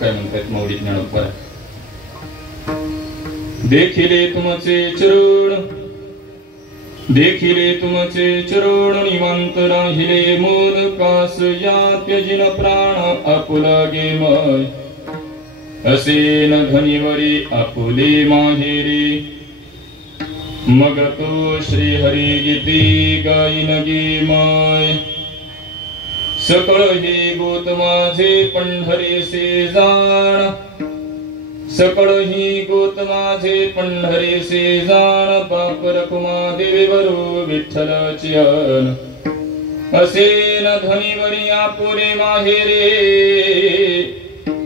काय म्हणतात मौलिक ज्ञानोपर. देखिले तुमचे चरण, देखिले तुमचे चरण निवांत राहिले मोन कास या त्यजिन प्राण आपुलागे मय. असे न धनिवरी आपुले माहेरी मग तो श्री हरी गीती गाईन गे माय. सकळ ही गोत माझे पंढरीसे जाण, सकळ ही गोत माझे पंढरीसे जाण. पाप रखुमा देवी वरू विठ्ठलाची अन. असे न धनिवरी आपुले माहेरे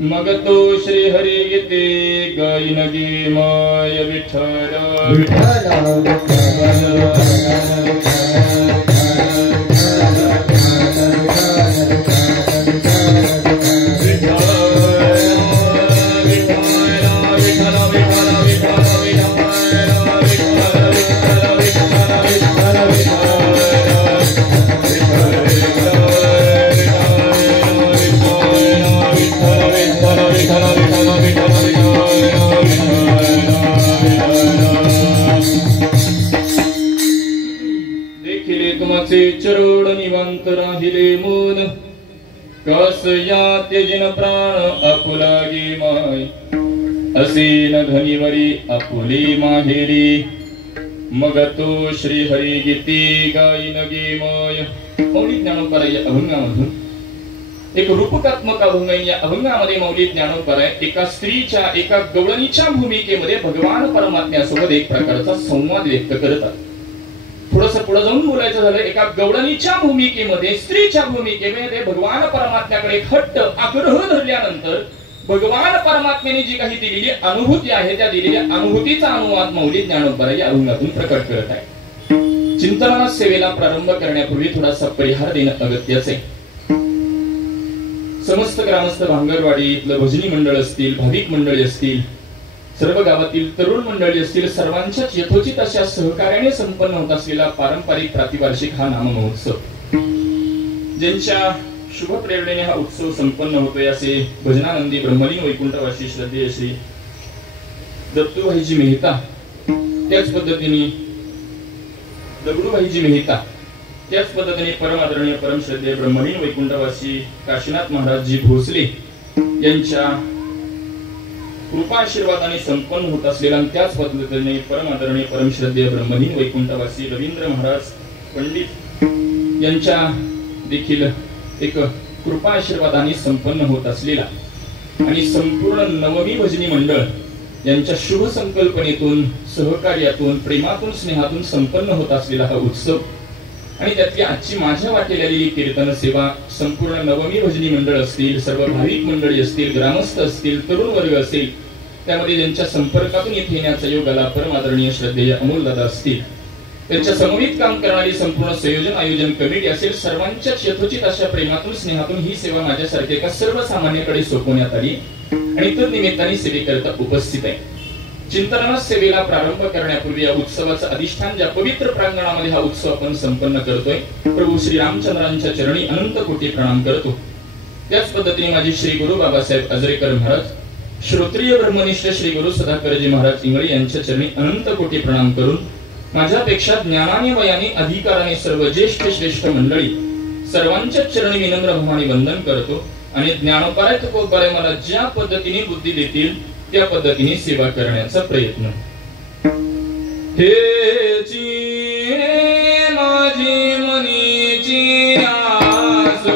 मग तो श्री हरी गीते गाईन गे माय. विठ्ठल चरण निवांत राहिले मोन कस या त्यजिन प्राण आपुलागे माय. असे न धनिवरी आपुले माहेरी मग तो श्री हरी गीती गाईन गे माय. मौलिक ज्ञानोपर या अभंगामधून एक रूपकात्मक अभंग. या अभंगामध्ये मौलिक ज्ञानोपर एका स्त्रीच्या एका गवळणीच्या भूमिकेमध्ये भगवान परमात्म्यासोबत एक प्रकारचा संवाद व्यक्त करतात. थोडस पुढे जाऊन बोलायचं झालं, एका गवळणीच्या भूमिकेमध्ये स्त्रीच्या भूमिकेमध्ये भगवान परमात्म्याकडे हट्ट आग्रह धरल्यानंतर भगवान परमात्म्याने जी काही दिलेली अनुभूती आहे त्या दिलेल्या अनुभूतीचा अनुवाद मौलिक ज्ञानोपर या अभंगातून प्रकट करत आहे. चिंतन सेवेला प्रारंभ करण्यापूर्वी थोडासा परिहार देणं अगत्याचं आहे. समस्त ग्रामस्थ भांगरवाडी इथलं भजनी मंडळ असतील, भाविक मंडळी असतील, सर्व गावातील तरुण मंडळी असतील, सर्वांच्याच यथोचित अशा सहकार्याने संपन्न होत असलेला पारंपरिक प्रातिवार्षिक हा नाम महोत्सव, ज्यांच्या शुभ प्रेरणेने हा उत्सव संपन्न होतोय असे भजनानंदी ब्रह्मलीन वैकुंठवासी श्रद्धेय श्री दत्तूभाईजी मेहता, त्याच पद्धतीने दगडूभाईजी मेहता, त्याच पद्धतीने परम आदरणीय परम श्रद्धेय ब्रह्मलीन वैकुंठवासी काशीनाथ महाराजजी भोसले यांच्या कृपा आशीर्वादाने संपन्न होत असलेला त्याच पद्धतीने परम आदरणीय परम श्रद्धेय ब्रह्मलीन वैकुंठवासी रवींद्र महाराज पंडित यांच्या देखील एक कृपा आशीर्वादाने संपन्न होत असलेला आणि संपूर्ण नवमी भजनी मंडळ यांच्या शुभ संकल्पनेतून, सहकार्यातून, प्रेमातून, स्नेहातून संपन्न होत असलेला हा उत्सव आणि त्यातली आजची माझ्या वाटेल आलेली कीर्तन सेवा, संपूर्ण नवमी भजनी मंडळ असतील, सर्व भाविक मंडळी असतील, ग्रामस्थ असतील, तरुण वर्ग असेल, त्यामध्ये ज्यांच्या संपर्कातून इथे येण्याचा योग आला परम आदरणीय श्रद्धेय अमोल दादा असतील, त्यांच्या समवेत काम करणारी संपूर्ण संयोजन आयोजन कमिटी असेल, सर्वांच्याच यथोचित अशा प्रेमातून, स्नेहातून ही सेवा माझ्यासारख्या एका सर्वसामान्याकडे सोपवण्यात आली आणि तर निमित्ताने सेवेकरता उपस्थित आहे. चिंतन सेवेला प्रारंभ करण्यापूर्वी या उत्सवाचं अधिष्ठान ज्या पवित्र प्रांगणामध्ये हा उत्सव आपण संपन्न करतोय, प्रभू श्री रामचंद्रांच्या चरणी अनंत कोटी प्रणाम करतो. त्याच पद्धतीने माझी श्री गुरु बाबासाहेब अजरेकर महाराज, श्रोत्रिय ब्रह्मनिष्ठ श्री गुरु सदाकरजी महाराज इंगळे यांच्या चरणी अनंत कोटी प्रणाम करून माझ्यापेक्षा ज्ञानाने वयाने अधिकाराने सर्व ज्येष्ठ श्रेष्ठ मंडळी सर्वांच्या चरणी विनम्र भावाने वंदन करतो आणि ज्ञानोपाय तुकोपाय मला ज्या पद्धतीने बुद्धी देतील त्या पद्धतीने सेवा करण्याचा प्रयत्न. हे चिने माझी मनीची आस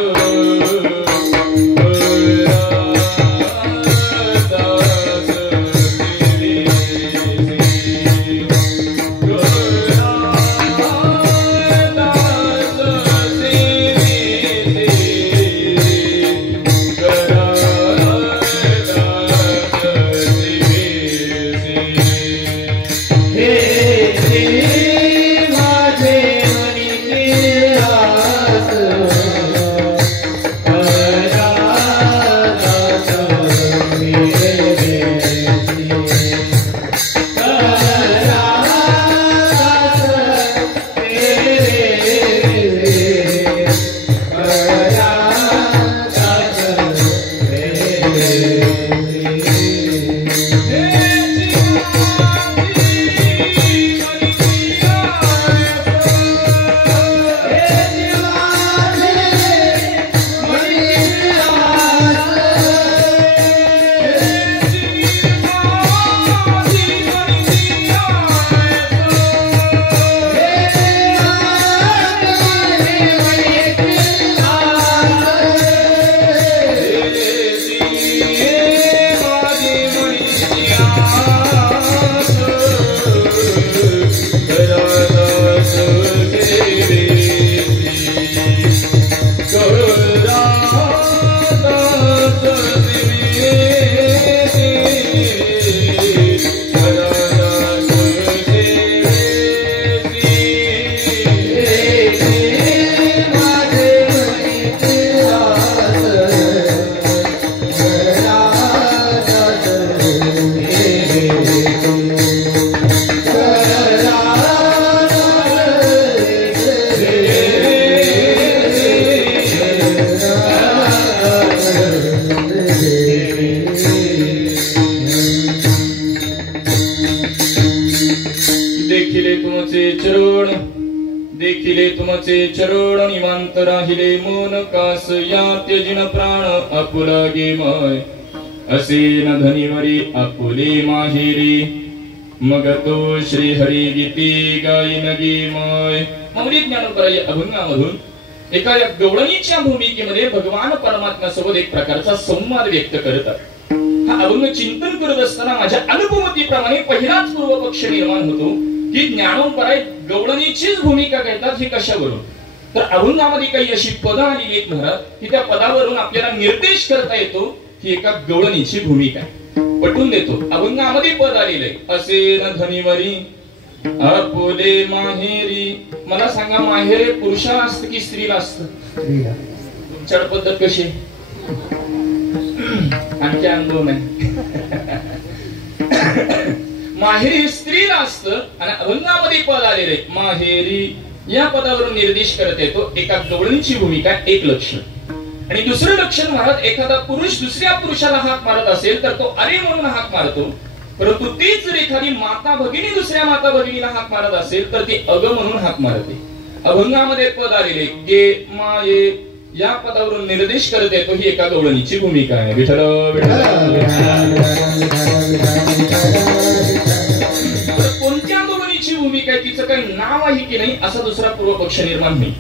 माझे मनीची चरण देखिले तुमचे चरण निवांत राहिले मन कास या त्यजिन प्राण आपुला गेमय असे न धनिवरी आपुले माहेरी मग तो श्री हरी गीती गायन गेमय. माऊली ज्ञानोबराय अभंगामधून एका या गवळणीच्या भूमिकेमध्ये भगवान परमात्म्यासोबत एक प्रकारचा संवाद व्यक्त करतात. हा अभंग चिंतन करत असताना माझ्या अनुभवतीप्रमाणे पहिलाच पूर्वपक्ष निर्माण होतो की ज्ञानोबराय गवळणीचीच भूमिका घेतात हे कशावरून. तर अभंगामध्ये काही अशी पदं आलेली आहेत महाराज की त्या पदावरून आपल्याला निर्देश करता येतो की एका गवळणीची भूमिका पटवून देतो. अभंगामध्ये पद आलेले असे न धनिवरी आपुले माहेरी. मला सांगा माहेर पुरुषाला असतं की स्त्रीला असतं? तुमच्याकडे पद्धत कशी? आणखी अनुभव नाही. माहेरी स्त्रीला असतं आणि अभंगामध्ये पद आलेले माहेरी या पदावरून निर्देश करत येतो एका गवळणीची भूमिका. एक लक्षण. आणि दुसरं लक्षण महाराज एखादा पुरुष दुसऱ्या पुरुषाला हाक मारत असेल तर तो अरे म्हणून हाक मारतो, परंतु तीच जर एखादी माता भगिनी दुसऱ्या माता भगिनीला हाक मारत असेल तर ती अग म्हणून हाक मारते. अभंगामध्ये पद आलेले गे माये या पदावरून निर्देश करत येतो ही एका गवळणीची भूमिका आहे. विठ्ठल कोणत्या गवळणीची भूमिका आहे तिचं काही नाव आहे की नाही असा दुसरा पूर्वपक्ष निर्माण होईल.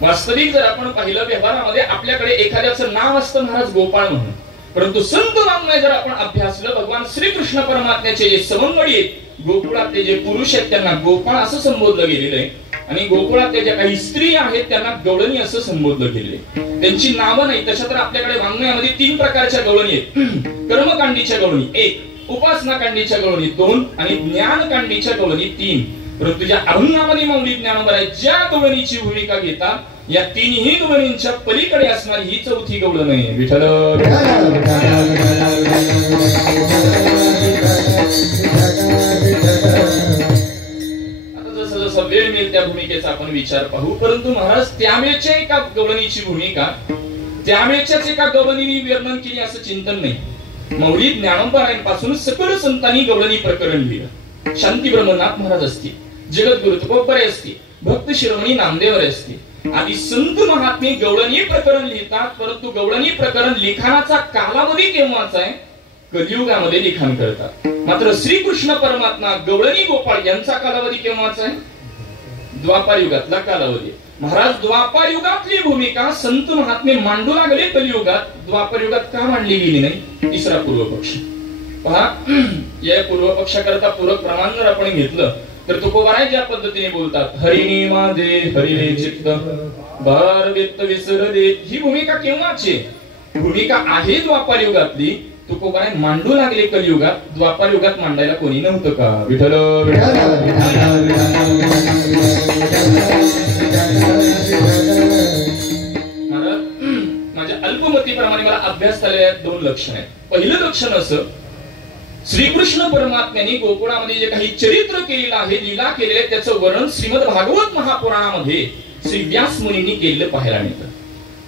वास्तविक जर आपण पाहिलं व्यवहारामध्ये आपल्याकडे एखाद्याचं नाव असतं महाराज गोपाळ म्हणून, परंतु संत वाङ्मय जर आपण अभ्यासलं भगवान श्रीकृष्ण परमात्म्याचे जे सवंगडी आहेत गोकुळातले जे पुरुष आहेत त्यांना गोपाळ असं संबोधलं गेलेलं आहे आणि गोकुळातल्या ज्या काही स्त्री आहेत त्यांना गवळणी असं संबोधलं गेलेलं आहे. त्यांची नावं नाही. तशा तर आपल्याकडे वाङ्मयामध्ये 3 प्रकारच्या गवळणी आहेत. कर्मकांडीच्या गवळणी 1, उपासनाकांडीच्या गवळणी 2 आणि ज्ञानकांडीच्या गवळणी 3. परंतु ज्या अभंगामध्ये माऊली ज्ञानोबराय ज्या गवळणीची भूमिका घेतात या तिन्ही गवळणींच्या पलीकडे असणारी ही चौथी गवळण आहे. विठ्ठल आता जसं जसं वेळ मिळेल त्या भूमिकेचा आपण विचार पाहू. परंतु महाराज त्यावेळच्या एका गवळणीची भूमिका त्यावेळच्याच एका गवळणीने वर्णन केली असं चिंतन नाही. माऊली ज्ञानोबरायांपासून सकल संतांनी गवळणी प्रकरण लिहिलं. शांती ब्रह्मनाथ महाराज असतील, जगद्गुरु तुकोबराय असतील, भक्त शिरोमणी नामदेव असतील आदी संत महात्मे गवळणी प्रकरण लिहितात. परंतु गवळणी प्रकरण लिखाणाचा कालावधी केव्हाचा आहे? कलियुगामध्ये लिखाण करतात. मात्र श्रीकृष्ण परमात्मा गवळणी गोपाळ यांचा कालावधी केव्हाचा आहे? द्वापार युगातला कालावधी. महाराज द्वापार युगातली भूमिका संत महात्मे मांडू लागले कलियुगात. द्वापार युगात का मांडली गेली नाही? तिसरा पूर्वपक्ष पहा. या पूर्वपक्षाकरता पूरक प्रमाण जर आपण घेतलं तर तुकोबराय ज्या पद्धतीने बोलतात हरिणी माझे हरिले चित्त बार व्यक्त विसर दे ही भूमिका केव्हाची? भूमिका आहे द्वापार युगातली. तुकोबराय मांडू लागले कलियुगात. द्वापार युगात मांडायला कोणी नव्हतं का? विठ्ठल माझ्या अल्पमतीप्रमाणे मला अभ्यास झालेल्या 2 लक्षण आहेत. पहिलं लक्षण असं श्रीकृष्ण परमात्म्याने गोकुळामध्ये जे काही चरित्र केलेलं आहे लीला केलेले त्याचं वर्णन श्रीमद भागवत महापुराणामध्ये श्री व्यास मुनींनी केलेलं पाहायला मिळतं.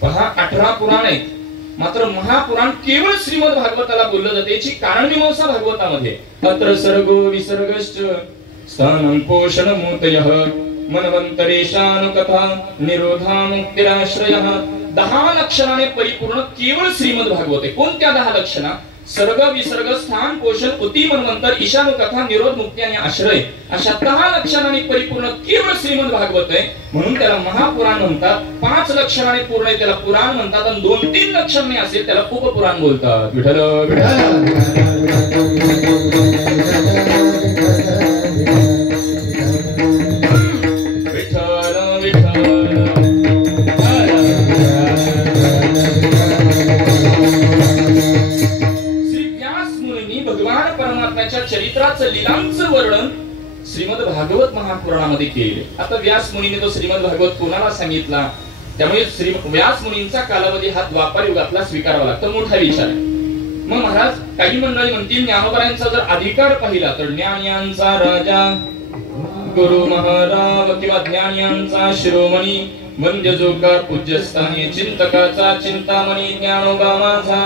पहा 18 पुराण आहेत मात्र महापुराण केवळ श्रीमद भागवताला बोललं जाते. याची कारणमीमांसा भागवतामध्ये अत्र सर्गो विसर्गश्च स्थानं पोषण मूतयः मनवंतरेशान कथा निरोधा मुक्तिराश्रयः 10 लक्षणाने परिपूर्ण केवळ श्रीमद भागवत आहे. कोणत्या 10 लक्षणा? सर्ग विसर्ग स्थान पोषण उती मनवंतर ईशानु कथा निरोध मुक्ती आणि आश्रय अशा 10 लक्षणांनी परिपूर्ण केवळ श्रीमद भागवत आहे. म्हणून त्याला महापुराण म्हणतात. 5 लक्षणाने पूर्ण आहे त्याला पुराण म्हणतात आणि 2-3 लक्षणाने असेल त्याला उपपुराण बोलतात. विठ्ठल चरित्राचं लीलांचं वर्णन श्रीमद भागवत महापुराणामध्ये केले. आता व्यास मुनीने तो श्रीमद भागवत कोणाला सांगितला? त्यामुळे व्यास मुनींचा कालावधी हा द्वापार युगातला स्वीकारावा लागतो. मोठा विचार आहे. मग महाराज काही मंडळी म्हणतील ज्ञानोबरायांचा जर अधिकार पाहिला तर ज्ञानियांचा राजा गुरु महाराज किंवा ज्ञानियांचा शिरोमणी वंद्य जोकार पूज्यस्थानी चिंतकाचा चिंतामणी ज्ञानोबा माझा.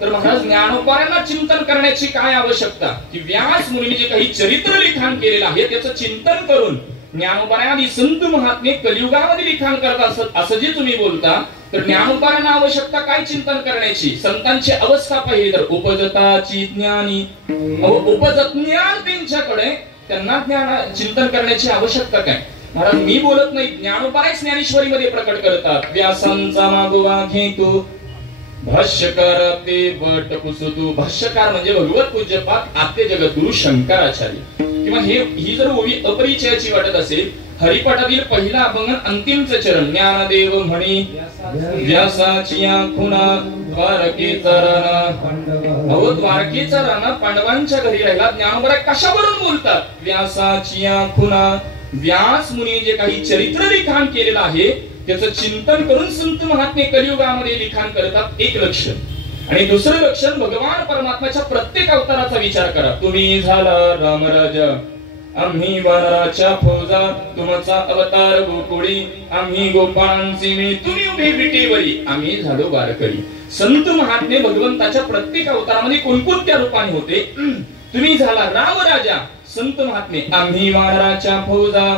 तर महाराज ज्ञानोबांना चिंतन करण्याची काय आवश्यकता की व्यास मुनीने जे काही चरित्र लिखाण केलेलं आहे त्याचं चिंतन करून ज्ञानोबांनी संत महात्मे कलियुगामध्ये लिखाण करतात असं जे तुम्ही बोलता, तर ज्ञानोबांना आवश्यकता काय चिंतन करण्याची? संतांची अवस्था पाहिली तर उपजताची ज्ञानी, उपजत ज्ञान त्यांच्याकडे, त्यांना ज्ञान चिंतन करण्याची आवश्यकता काय? महाराज मी बोलत नाही, ज्ञानोबाच ज्ञानेश्वरीमध्ये प्रकट करतात. व्यासांचा मागोवा घेतो भाष्यकार ते बट पुसतू. भाष्यकार म्हणजे भगवत पूज्यपाद आद्य जगद्गुरु शंकराचार्य. किंवा ही जर ओवी अपरिचयाची वाटत असेल, हरिपाठातील पहिला अभंग अंतिमचं चरण ज्ञानदेव म्हणी व्यासाची खुना द्वारकेचा राणा. अहो द्वारकेचा राणा पांडवांच्या घरी राहिला. ज्ञानोबा कशावरून बोलतात? व्यासाची खुना. व्यास मुनी जे काही चरित्र लिखाण केलेलं आहे त्याचं चिंतन करून संत महात्मे कलियुगामध्ये लिखाण करतात. एक लक्षण. आणि दुसरं लक्षण, भगवान परमात्म्याच्या प्रत्येक अवताराचा विचार करा. तुम्ही झाला रामराजा, आम्ही वानराच्या फौजा, तुमचा अवतार गोकुळी, आम्ही गोपाळांची मी, तुम्ही उभे विटेवरी, आम्ही झालो वारकरी. संत महात्मे भगवंताच्या प्रत्येक अवतारामध्ये कोणकोणत्या रूपाने होते? तुम्ही झाला रामराजा, संत महात्मे आम्ही वानराच्या फौजा,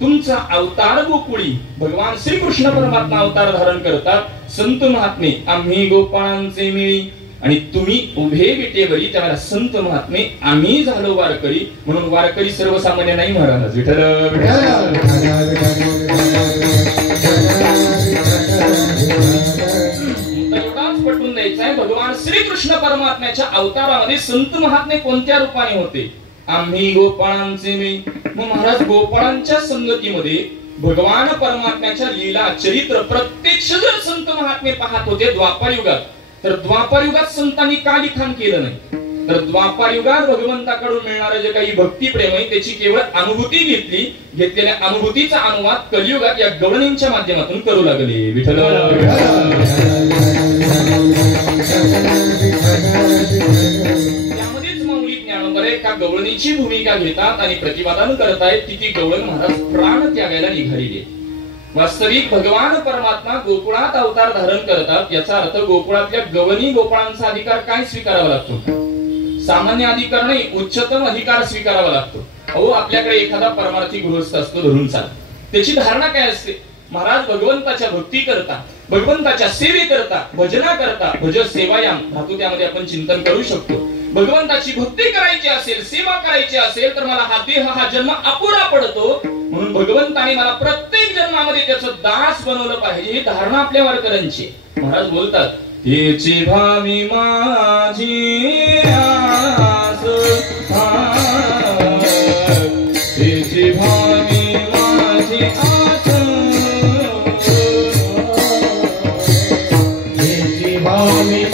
तुमचा अवतार गोकुळी, भगवान श्रीकृष्ण परमात्मा अवतार धारण करतात. संत महात्मे आम्ही गोपाळांचे मिळी, आणि तुम्ही उभे विटेवरी, त्याला संत महात्मे आम्ही झालो वारकरी. म्हणून वारकरी सर्वसामान्य नाही महाराज. विठ्ठल एवढाच पटवून द्यायचा आहे, भगवान श्रीकृष्ण परमात्म्याच्या अवतारामध्ये संत महात्मे कोणत्या रूपाने होते? आम्ही गोपाळांचे मी. मग महाराज गोपाळांच्या संगतीमध्ये भगवान परमात्म्याच्या लीला चरित्र प्रत्यक्ष जर संत महात्मे पाहत होते द्वापार युगात, तर द्वापार युगात संतांनी का लिखाण केलं नाही? तर द्वापार युगात भगवंताकडून मिळणारं जे काही भक्तिप्रेम आहे त्याची केवळ अनुभूती घेतली. घेतलेल्या अनुभूतीचा अनुवाद कलियुगात या गवळणींच्या माध्यमातून करू लागले. विठ्ठल का गवळणीची भूमिका घेतात आणि प्रतिपादन करतायत की ती गवळण महाराज प्राण त्यागायला निघालेली. वास्तविक भगवान परमात्मा गोकुळात अवतार धारण करतात, याचा अर्थ गोकुळातल्या गवळणी गोपाळांचा अधिकार काय स्वीकारावा लागतो? सामान्य अधिकार नाही, उच्चतम अधिकार स्वीकारावा लागतो. अहो आपल्याकडे एखादा परमार्थी गृहस्थ असतो धरून चाल, त्याची धारणा काय असते? महाराज भगवंताच्या भक्ती करता, भगवंताच्या सेवे करता, भजना करता, भज सेवायाम धातू त्यामध्ये आपण चिंतन करू शकतो. भगवंताची भक्ती करायची असेल, सेवा करायची असेल तर मला हा देह, हा जन्म अपुरा पडतो. म्हणून भगवंताने मला प्रत्येक जन्मामध्ये त्याचं दास बनवलं पाहिजे, ही धारणा आपल्या वारकऱ्यांची. महाराज बोलतात, हेची भावी माझी आस, हेची भावी माझी आस, हेची भावी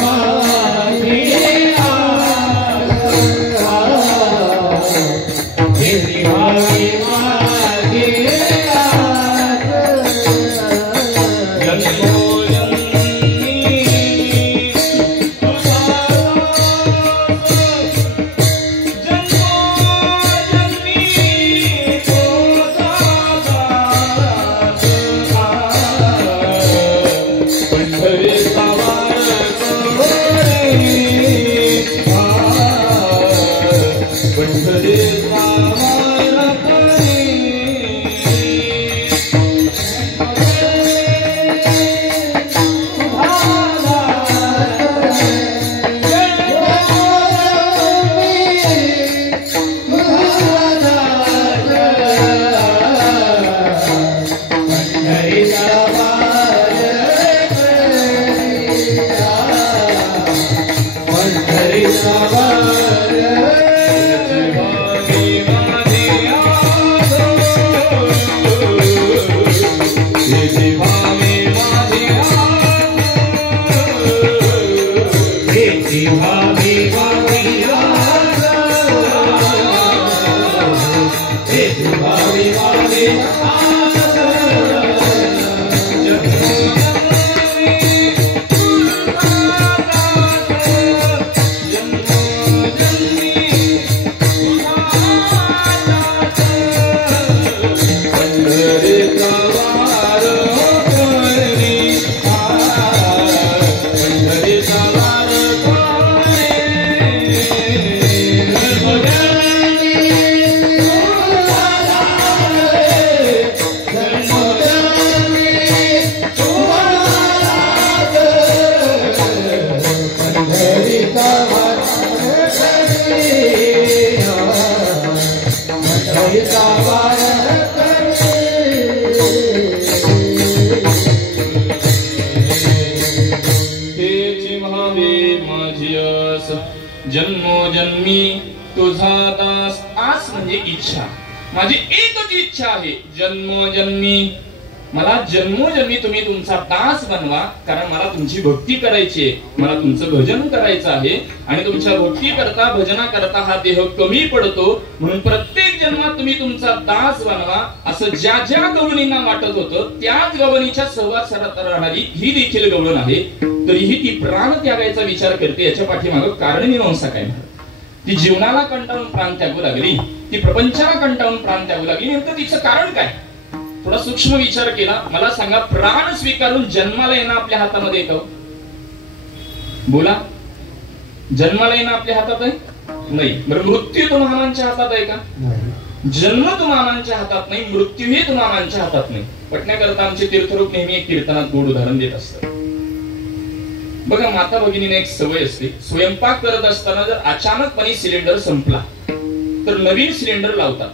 जन्मोजन्मी तुझा दास. आस म्हणजे इच्छा. माझी एकच इच्छा आहे, जन्मोजन्मी मला जन्मोजन्मी तुम्ही तुमचा दास बनवा. कारण मला तुमची भक्ती करायची आहे, मला तुमचं भजन करायचं आहे. आणि तुमच्या भक्ती करता भजना करता हा देह कमी पडतो, म्हणून प्रत्येक जन्मात तुम्ही तुमचा दास बनवा. असं ज्या ज्या गवळणींना वाटत होतं त्याच गवळणीच्या सहवासात राहणारी ही देखील गवळण आहे. तरीही ती प्राण त्यागायचा विचार करते. याच्या पाठीमागं कारण मीमांसा काय म्हणतात. ती जीवनाला कंटाळून प्राण त्यागू लागली, ती प्रपंचाला कंटाळून प्राण त्यागू लागली. नेमकं तिचं कारण काय? थोडा सूक्ष्म विचार केला. मला सांगा, प्राण स्वीकारून जन्माला येणं आपल्या हातामध्ये आहे का? बोला, जन्माला येणं आपल्या हातात आहे? नाही. बरं, मृत्यू तुम्हामांच्या हातात आहे का? जन्म तुम्हामांच्या हातात नाही, मृत्यूही तुम्हामांच्या हातात नाही. पटण्याकरता आमचे तीर्थरूप नेहमी एक कीर्तनात गोड उदाहरण देत असतात. बघा, माता भगिनीने एक सवय असते, स्वयंपाक करत असताना जर अचानकपणे सिलेंडर संपला तर नवीन सिलेंडर लावतात.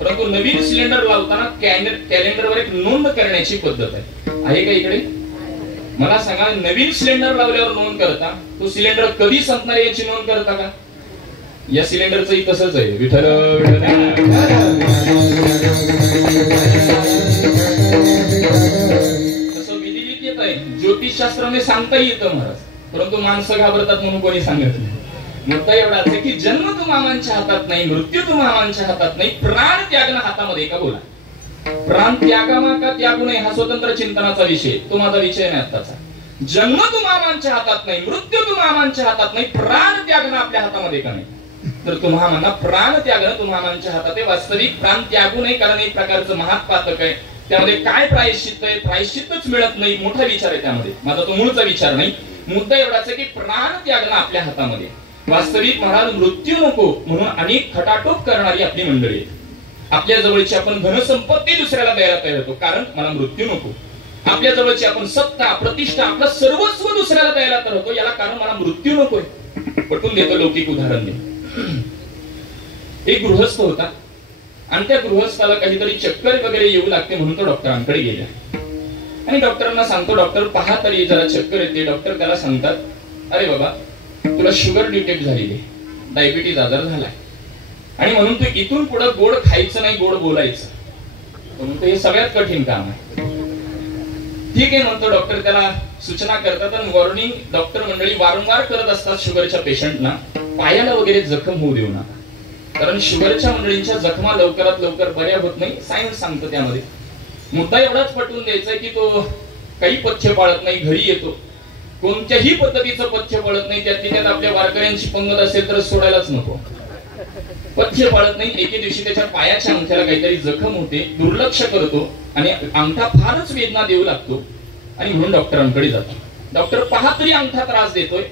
परंतु नवीन सिलेंडर लावताना कॅलेंडरवर एक नोंद करण्याची पद्धत आहे का इकडे? मला सांगा, नवीन सिलेंडर लावल्यावर नोंद करता, तो सिलेंडर कधी संपणार याची नोंद करता का? या सिलेंडरचंही तसंच आहे. विठ्ठल तसं विधिलित येत आहे, ज्योतिषशास्त्राने सांगता येतं महाराज, परंतु माणसं घाबरतात म्हणून कोणी सांगत नाही. मुद्दा एवढाच आहे की जन्म तुम्हामांच्या हातात नाही, मृत्यू तुम्हामांच्या हातात नाही, प्राण त्यागणं हातामध्ये का? बोला, प्राण त्यागावा का त्यागू नये हा स्वतंत्र चिंतनाचा विषय, तो माझा विषय नाही आताचा. जन्म तुम्हामांच्या हातात नाही, मृत्यू तुम्हामांच्या हातात नाही, प्राण त्यागणं आपल्या हातामध्ये का नाही? तर तुम्हाला प्राण त्यागणं तुम्हामांच्या हातात आहे. वास्तविक प्राण त्यागू नये, कारण एक प्रकारचं महापातक आहे. त्यामध्ये काय प्रायश्चित्त आहे? प्रायश्चित्तच मिळत नाही. मोठा विचार आहे त्यामध्ये, माझा तो मूळचा विचार नाही. मुद्दा एवढाच आहे की प्राण त्यागणं आपल्या हातामध्ये. वास्तविक महाराज, मृत्यू नको म्हणून अनेक खटाटोप करणारी आपली मंडळी आहे. आपल्या जवळची आपण धनसंपत्ती दुसऱ्याला द्यायला तयार होतो, कारण मला मृत्यू नको. आपल्या जवळची आपण सत्ता, प्रतिष्ठा, आपलं सर्वस्व दुसऱ्याला द्यायला तयार होतो, याला कारण मला मृत्यू नकोय. पटवून देतो लौकिक उदाहरण दे. एक गृहस्थ होता आणि त्या गृहस्थाला काहीतरी चक्कर वगैरे येऊ लागते, म्हणून तो डॉक्टरांकडे गेला. आणि डॉक्टरांना सांगतो, डॉक्टर पहा तरी जरा चक्कर येते. डॉक्टर त्याला सांगतात, अरे बाबा, तुला शुगर डिटेक्ट झालेली, डायबिटीज आजार झालाय, आणि म्हणून तू इथून पुढे गोड खायचं नाही, गोड बोलायचं. म्हणून हे सगळ्यात कठीण काम आहे. ठीक आहे म्हणतो डॉक्टर, त्याला सूचना करतात. आणि वॉर्निंग डॉक्टर मंडळी वारंवार करत असतात शुगरच्या पेशंटना, पायाला वगैरे जखम होऊ देऊ नका, कारण शुगरच्या मंडळींच्या जखमा लवकरात लवकर बऱ्या होत नाही, सायन्स सांगतं त्यामध्ये. मुद्दा एवढाच पटवून द्यायचा आहे की तो काही पथ्य पाळत नाही, घरी येतो, कोणत्याही पद्धतीचं पथ्य पाळत नाही. त्यात आपल्या वारकऱ्यांची पंगत असेल तर सोडायलाच नको. पथ्य पाळत नाही. एके दिवशी त्याच्या पायाच्या अंगठ्याला काहीतरी जखम होते, दुर्लक्ष करतो आणि अंगठा फारच वेदना देऊ लागतो, आणि म्हणून डॉक्टरांकडे जातो. डॉक्टर पाहत तरी अंगठा त्रास देतोय.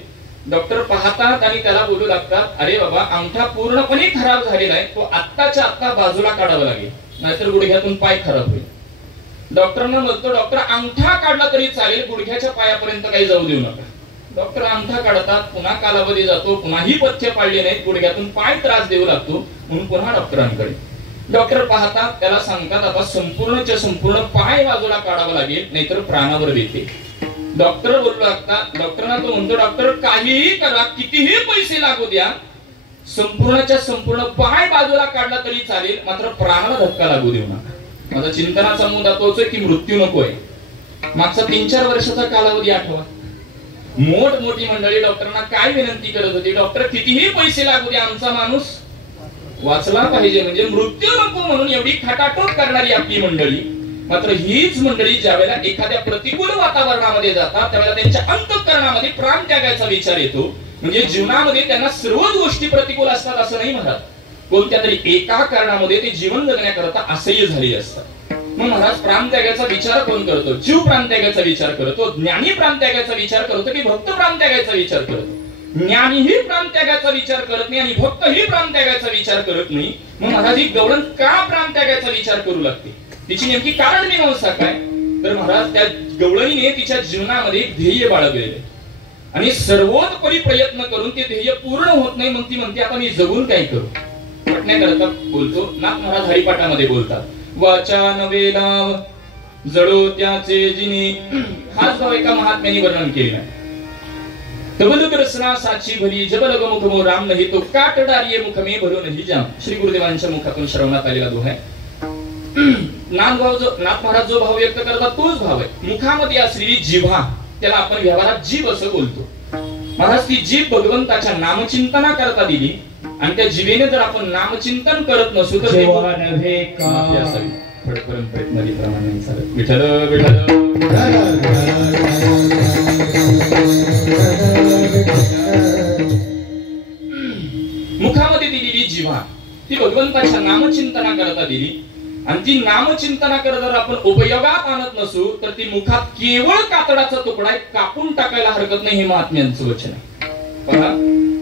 डॉक्टर पाहतात आणि त्याला बोलू लागतात, अरे बाबा, अंगठा पूर्णपणे खराब झालेला आहे, तो आत्ताच्या आत्ता बाजूला काढावा लागेल, नाहीतर गुडघ्यातून पाय खराब होईल. डॉक्टरांना म्हणतो, डॉक्टर अंगठा काढला तरी चालेल, गुडघ्याच्या पायापर्यंत काही जाऊ देऊ नका. डॉक्टर अंगठा काढतात, पुन्हा कालावधी जातो, पुन्हाही पथ्य पाळले नाहीत, गुडघ्यातून पाय त्रास देऊ लागतो, म्हणून पुन्हा डॉक्टरांकडे. डॉक्टर पाहतात, त्याला सांगतात, आता संपूर्णच्या संपूर्ण पाय बाजूला काढावं लागेल, नाहीतर प्राणावर देते. डॉक्टर बोलू लागतात. डॉक्टरांना तो म्हणतो, डॉक्टर काहीही करा, कितीही पैसे लागू द्या, संपूर्णच्या संपूर्ण पाय बाजूला काढला तरी चालेल, मात्र प्राणाला धक्का लागू देऊ नका. माझा चिंतनाचा मुद्दा तोच आहे की मृत्यू नकोय. मागचा 3-4 वर्षाचा कालावधी आठवा. मोठी मंडळी डॉक्टरांना काय विनंती करत होती, डॉक्टर कितीही पैसे लागू द्या, आमचा माणूस वाचला पाहिजे, म्हणजे मृत्यू नको म्हणून एवढी खटाटोप करणारी आपली मंडळी. मात्र हीच मंडळी ज्यावेळेला एखाद्या प्रतिकूल वातावरणामध्ये जातात, त्यावेळेला त्यांच्या अंतःकरणामध्ये प्राण त्यागायचा विचार येतो. म्हणजे जीवनामध्ये त्यांना सर्वच गोष्टी प्रतिकूल असतात असं नाही म्हणत, कोणत्या तरी एका कारणामध्ये ते जीवन जगण्याकरता असह्य झालेले असतात. मग महाराज, प्राण त्यागायचा विचार कोण करतो? जीव प्राण त्यागायचा विचार करतो, ज्ञानी प्राण त्यागायचा विचार करतो की भक्त प्राण त्यागायचा विचार करतो? ज्ञानीही प्राण त्यागायचा विचार करत नाही आणि भक्तही प्राण त्यागायचा विचार करत नाही. मग महाराज, ही गवळण का प्राण त्यागायचा विचार करू लागते? तिची नेमकी कारण मीमांसा काय? तर महाराज, त्या गवळणीने तिच्या जीवनामध्ये एक ध्येय बाळगलेले. आणि सर्वोतपरी प्रयत्न करून ते ध्येय पूर्ण होत नाही, मग ती म्हणते आता मी जगून काय करू. पटण्याकरता बोलतो. नाथ महाराज हरिपाठामध्ये बोलतात, वाचा नवे लाव जळो त्याचे जिने. हाच भाव एका महात्म्याने वर्णन केलेला आहे. तबल रसना साची भरी जबलग मुख मो राम नाही तो काट डारिये मुख मे भरो नाही जाम. श्री गुरुदेवांच्या मुखातून श्रवणात आलेला दोहा आहे. नाथ महाराज जो भाव व्यक्त करतात तोच भाव आहे. मुखामध्ये असलेली जिव्हा, त्याला आपण व्यवहारात जीभ असं बोलतो. महाराज ती जीभ भगवंताच्या नामचिंतना करता दिली, आणि त्या जीवेने जर आपण नामचिंतन करत नसू तर विठ्ठल विठ्ठल मुखामध्ये दिलेली जिव्हा ती भगवंताच्या नामचिंतना करता दिली, आणि ती नामचिंतना करत जर आपण उपयोगात आणत नसू तर ती मुखात केवळ कातडाचा तुकडा कापून टाकायला हरकत नाही. हे महात्म्यांचं वचन आहे. पहा,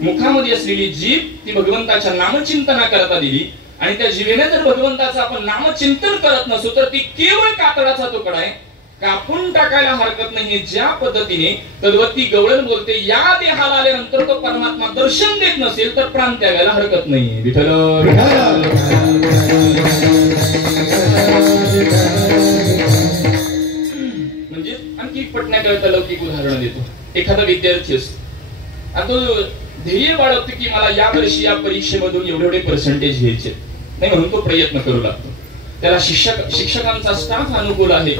मुखामध्ये असलेली जीभ ती भगवंताच्या नामचिंतना करता दिली, आणि त्या जीवेने जर भगवंताचं आपण नामचिंतन करत नसू तर ती केवळ कातडाचा तुकडा आहे, कापून टाकायला हरकत नाही. ज्या पद्धतीने तद्वती गवळण बोलते, या देहाला आल्यानंतर तो परमात्मा दर्शन देत नसेल तर प्राण त्यागायला हरकत नाही. विठ्ठल म्हणजे आणखी पटण्याकरता लौकिक उदाहरण देतो. एखादा विद्यार्थी असतो, आणि तो ध्येय बाळगतो की मला या वर्षी या परीक्षेमधून एवढे पर्सेंटेज घ्यायचे नाही, म्हणून तो प्रयत्न करू लागतो. त्याला शिक्षकांचा स्टाफ अनुकूल आहे,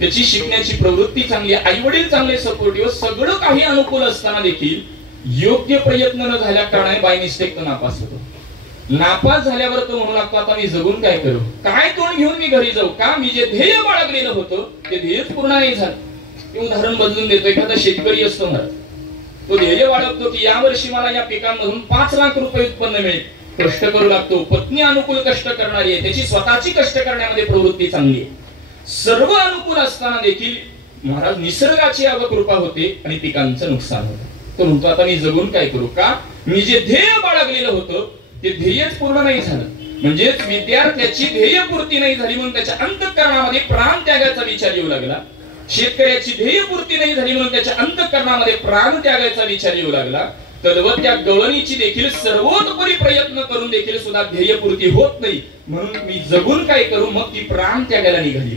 त्याची शिकण्याची प्रवृत्ती चांगली, आई वडील चांगले सपोर्टिव्ह, सगळं काही अनुकूल असताना देखील योग्य प्रयत्न न झाल्या कारणाने बाय मिस्टेक तो नापास होतो. नापास झाल्यावर तो म्हणू लागतो आता मी जगून काय करू, काय तोंड घेऊन मी घरी जाऊ, का मी जे ध्येय बाळगलेलं होतं ते ध्येयच पूर्ण नाही झालं. हे उदाहरण बदलून देतो. एखादा शेतकरी असतो महाराज, तो ध्येय बाळगतो की या वर्षी मला या पिकांमधून 5 लाख रुपये उत्पन्न मिळेल, कष्ट करू लागतो. पत्नी अनुकूल कष्ट करणारी आहे, त्याची स्वतःची कष्ट करण्यामध्ये प्रवृत्ती चांगली आहे. सर्व अनुकूल असताना देखील महाराज निसर्गाची अवकृपा होते आणि पिकांचं नुकसान होतं. तो म्हणतो आता मी जगून काय करू, का मी जे ध्येय बाळगलेलं होतं ते ध्येयच पूर्ण नाही झालं. म्हणजे विद्यार्थ्याची ध्येयपूर्ती नाही झाली म्हणून त्याच्या अंतःकरणामध्ये प्राण त्यागाचा विचार येऊ लागला. शेतकऱ्याची ध्येयपूर्ती नाही झाली म्हणून त्याच्या अंतःकरणामध्ये प्राण त्यागाचा विचार येऊ लागला. तद्वत त्या गवळणीची देखील सर्वोतपरी प्रयत्न करून देखील सुद्धा ध्येयपूर्ती होत नाही, म्हणून मी जगून काय करू, मग ती प्राण त्यागायला निघाली.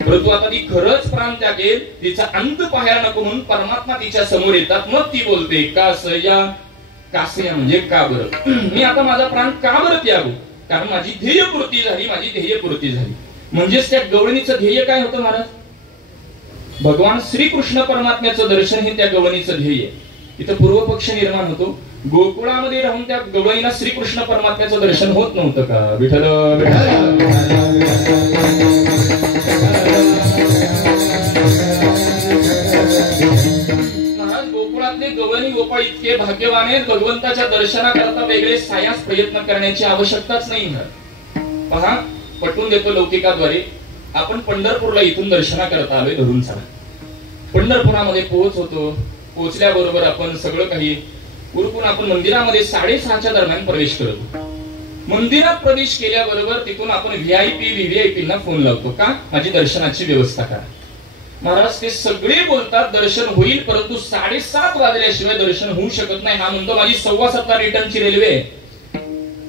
परंतु आता ती खरंच प्राण त्यागेल, तिचा अंत पाहायला नको म्हणून परमात्मा तिच्या समोर येतात. मग ती बोलते कासया. कासया म्हणजे का बरं, मी आता माझा प्राण का बरं त्यागू, कारण माझी ध्येयपूर्ती झाली, माझी ध्येयपूर्ती झाली. म्हणजेच त्या गवळणीचं ध्येय काय होतं महाराज, भगवान श्रीकृष्ण परमात्म्याचं दर्शन हे त्या गवळणीचं ध्येय. इथं पूर्व पक्ष निर्माण होतो, गोकुळामध्ये राहून त्या गवळणीला श्रीकृष्ण परमात्म्याचं दर्शन होत नव्हतं का. विठ्ठल महाराज, गोकुळातले गवळणी गोपाळ इतके भाग्यवान आहेत, भगवंताच्या दर्शनाकरता वेगळे सायास प्रयत्न करण्याची आवश्यकताच नाही. पहा, पटवून देतो लौकिकाद्वारे. आपण पंढरपूरला इथून दर्शनाकरता आलोय धरून चला. पंढरपुरामध्ये पोहोचतो. पोहोचल्याबरोबर आपण सगळं काही उरकून आपण मंदिरामध्ये 6:30च्या दरम्यान प्रवेश करतो. मंदिरात प्रवेश केल्याबरोबर तिथून आपण व्हीआयपी ना फोन लावतो, का माझी दर्शनाची व्यवस्था करा. महाराज ते सगळे बोलतात दर्शन होईल, परंतु 7:30 वाजल्याशिवाय दर्शन होऊ शकत नाही. हा म्हणतो माझी 7:15 रिटर्नची रेल्वे,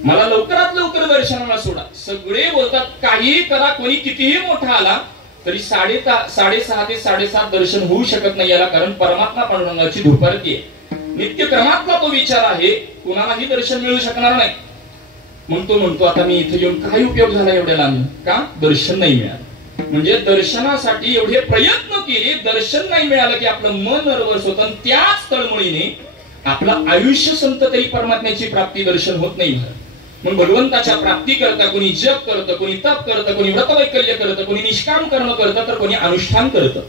मला लवकरात लवकर दर्शनाला सोडा. सगळे बोलतात काही करा, कोणी कितीही मोठा आला तरी 6:30 ते 7:30 दर्शन होऊ शकत नाही. याला कारण परमात्मा पांडुरंगाची धुपारती आहे, नित्यक्रमातला तो विचार आहे, कुणालाही दर्शन मिळू शकणार नाही. म्हणतो आता मी इथे येऊन काय उपयोग झाला एवढ्या लांब, का दर्शन नाही मिळालं. म्हणजे दर्शनासाठी एवढे प्रयत्न केले, दर्शन नाही मिळालं की आपलं मन नर्वस होतं. त्याच तळमळीने आपलं आयुष्य संत तरी परमात्म्याची प्राप्ती दर्शन होत नाही. मग भगवंताच्या प्राप्ती करता कोणी जप करतं, कोणी तप करतं, कोणी व्रतवैकल्य करतं, कोणी निष्काम कर्म करतं, तर कोणी अनुष्ठान करतं.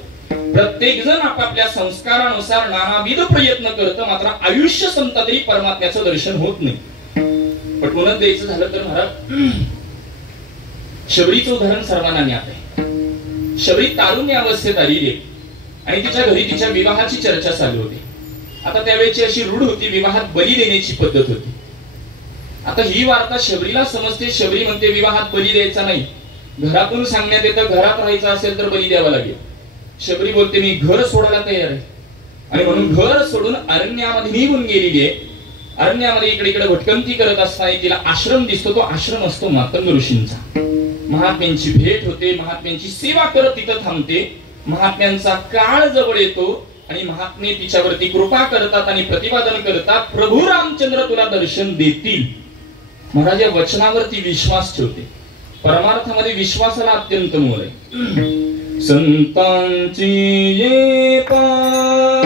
प्रत्येक जण आपापल्या संस्कारानुसार नानाविध प्रयत्न करतं, मात्र आयुष्य संत तरी परमात्म्याचं दर्शन होत नाही. पटवूनच द्यायचं झालं तर महाराज, शबरीचं उदाहरण सर्वांना ज्ञात आहे. शबरी तारुण्य अवस्थेत आलेली आहे आणि तिच्या घरी तिच्या विवाहाची चर्चा चालू होती. आता त्यावेळेची अशी रूढ होती, विवाहात बली देण्याची पद्धत होती. आता ही वार्ता शबरीला समजते. शबरी म्हणते विवाहात बली द्यायचा नाही, घरातून सांगण्यात येतं घरात राहायचं असेल तर बली द्यावा लागेल. शबरी बोलते मी घर सोडायला तयार आहे. आणि म्हणून घर सोडून अरण्यामध्ये निघून गेलेली आहे. अरण्यामध्ये इकडे इकडे भटकंती करत असताना तिला आश्रम दिसतो. तो आश्रम असतो मातंग ऋषींचा. महात्म्यांची भेट होते, महात्म्यांची सेवा करत तिथं थांबते. महात्म्यांचा काळ जवळ येतो आणि महात्मे तिच्यावरती कृपा करतात आणि प्रतिपादन करतात, प्रभू रामचंद्र तुला दर्शन देतील. महाराज या वचनावरती विश्वास ठेवते. परमार्थामध्ये विश्वासाला अत्यंत मोल आहे. संतांची ये पाये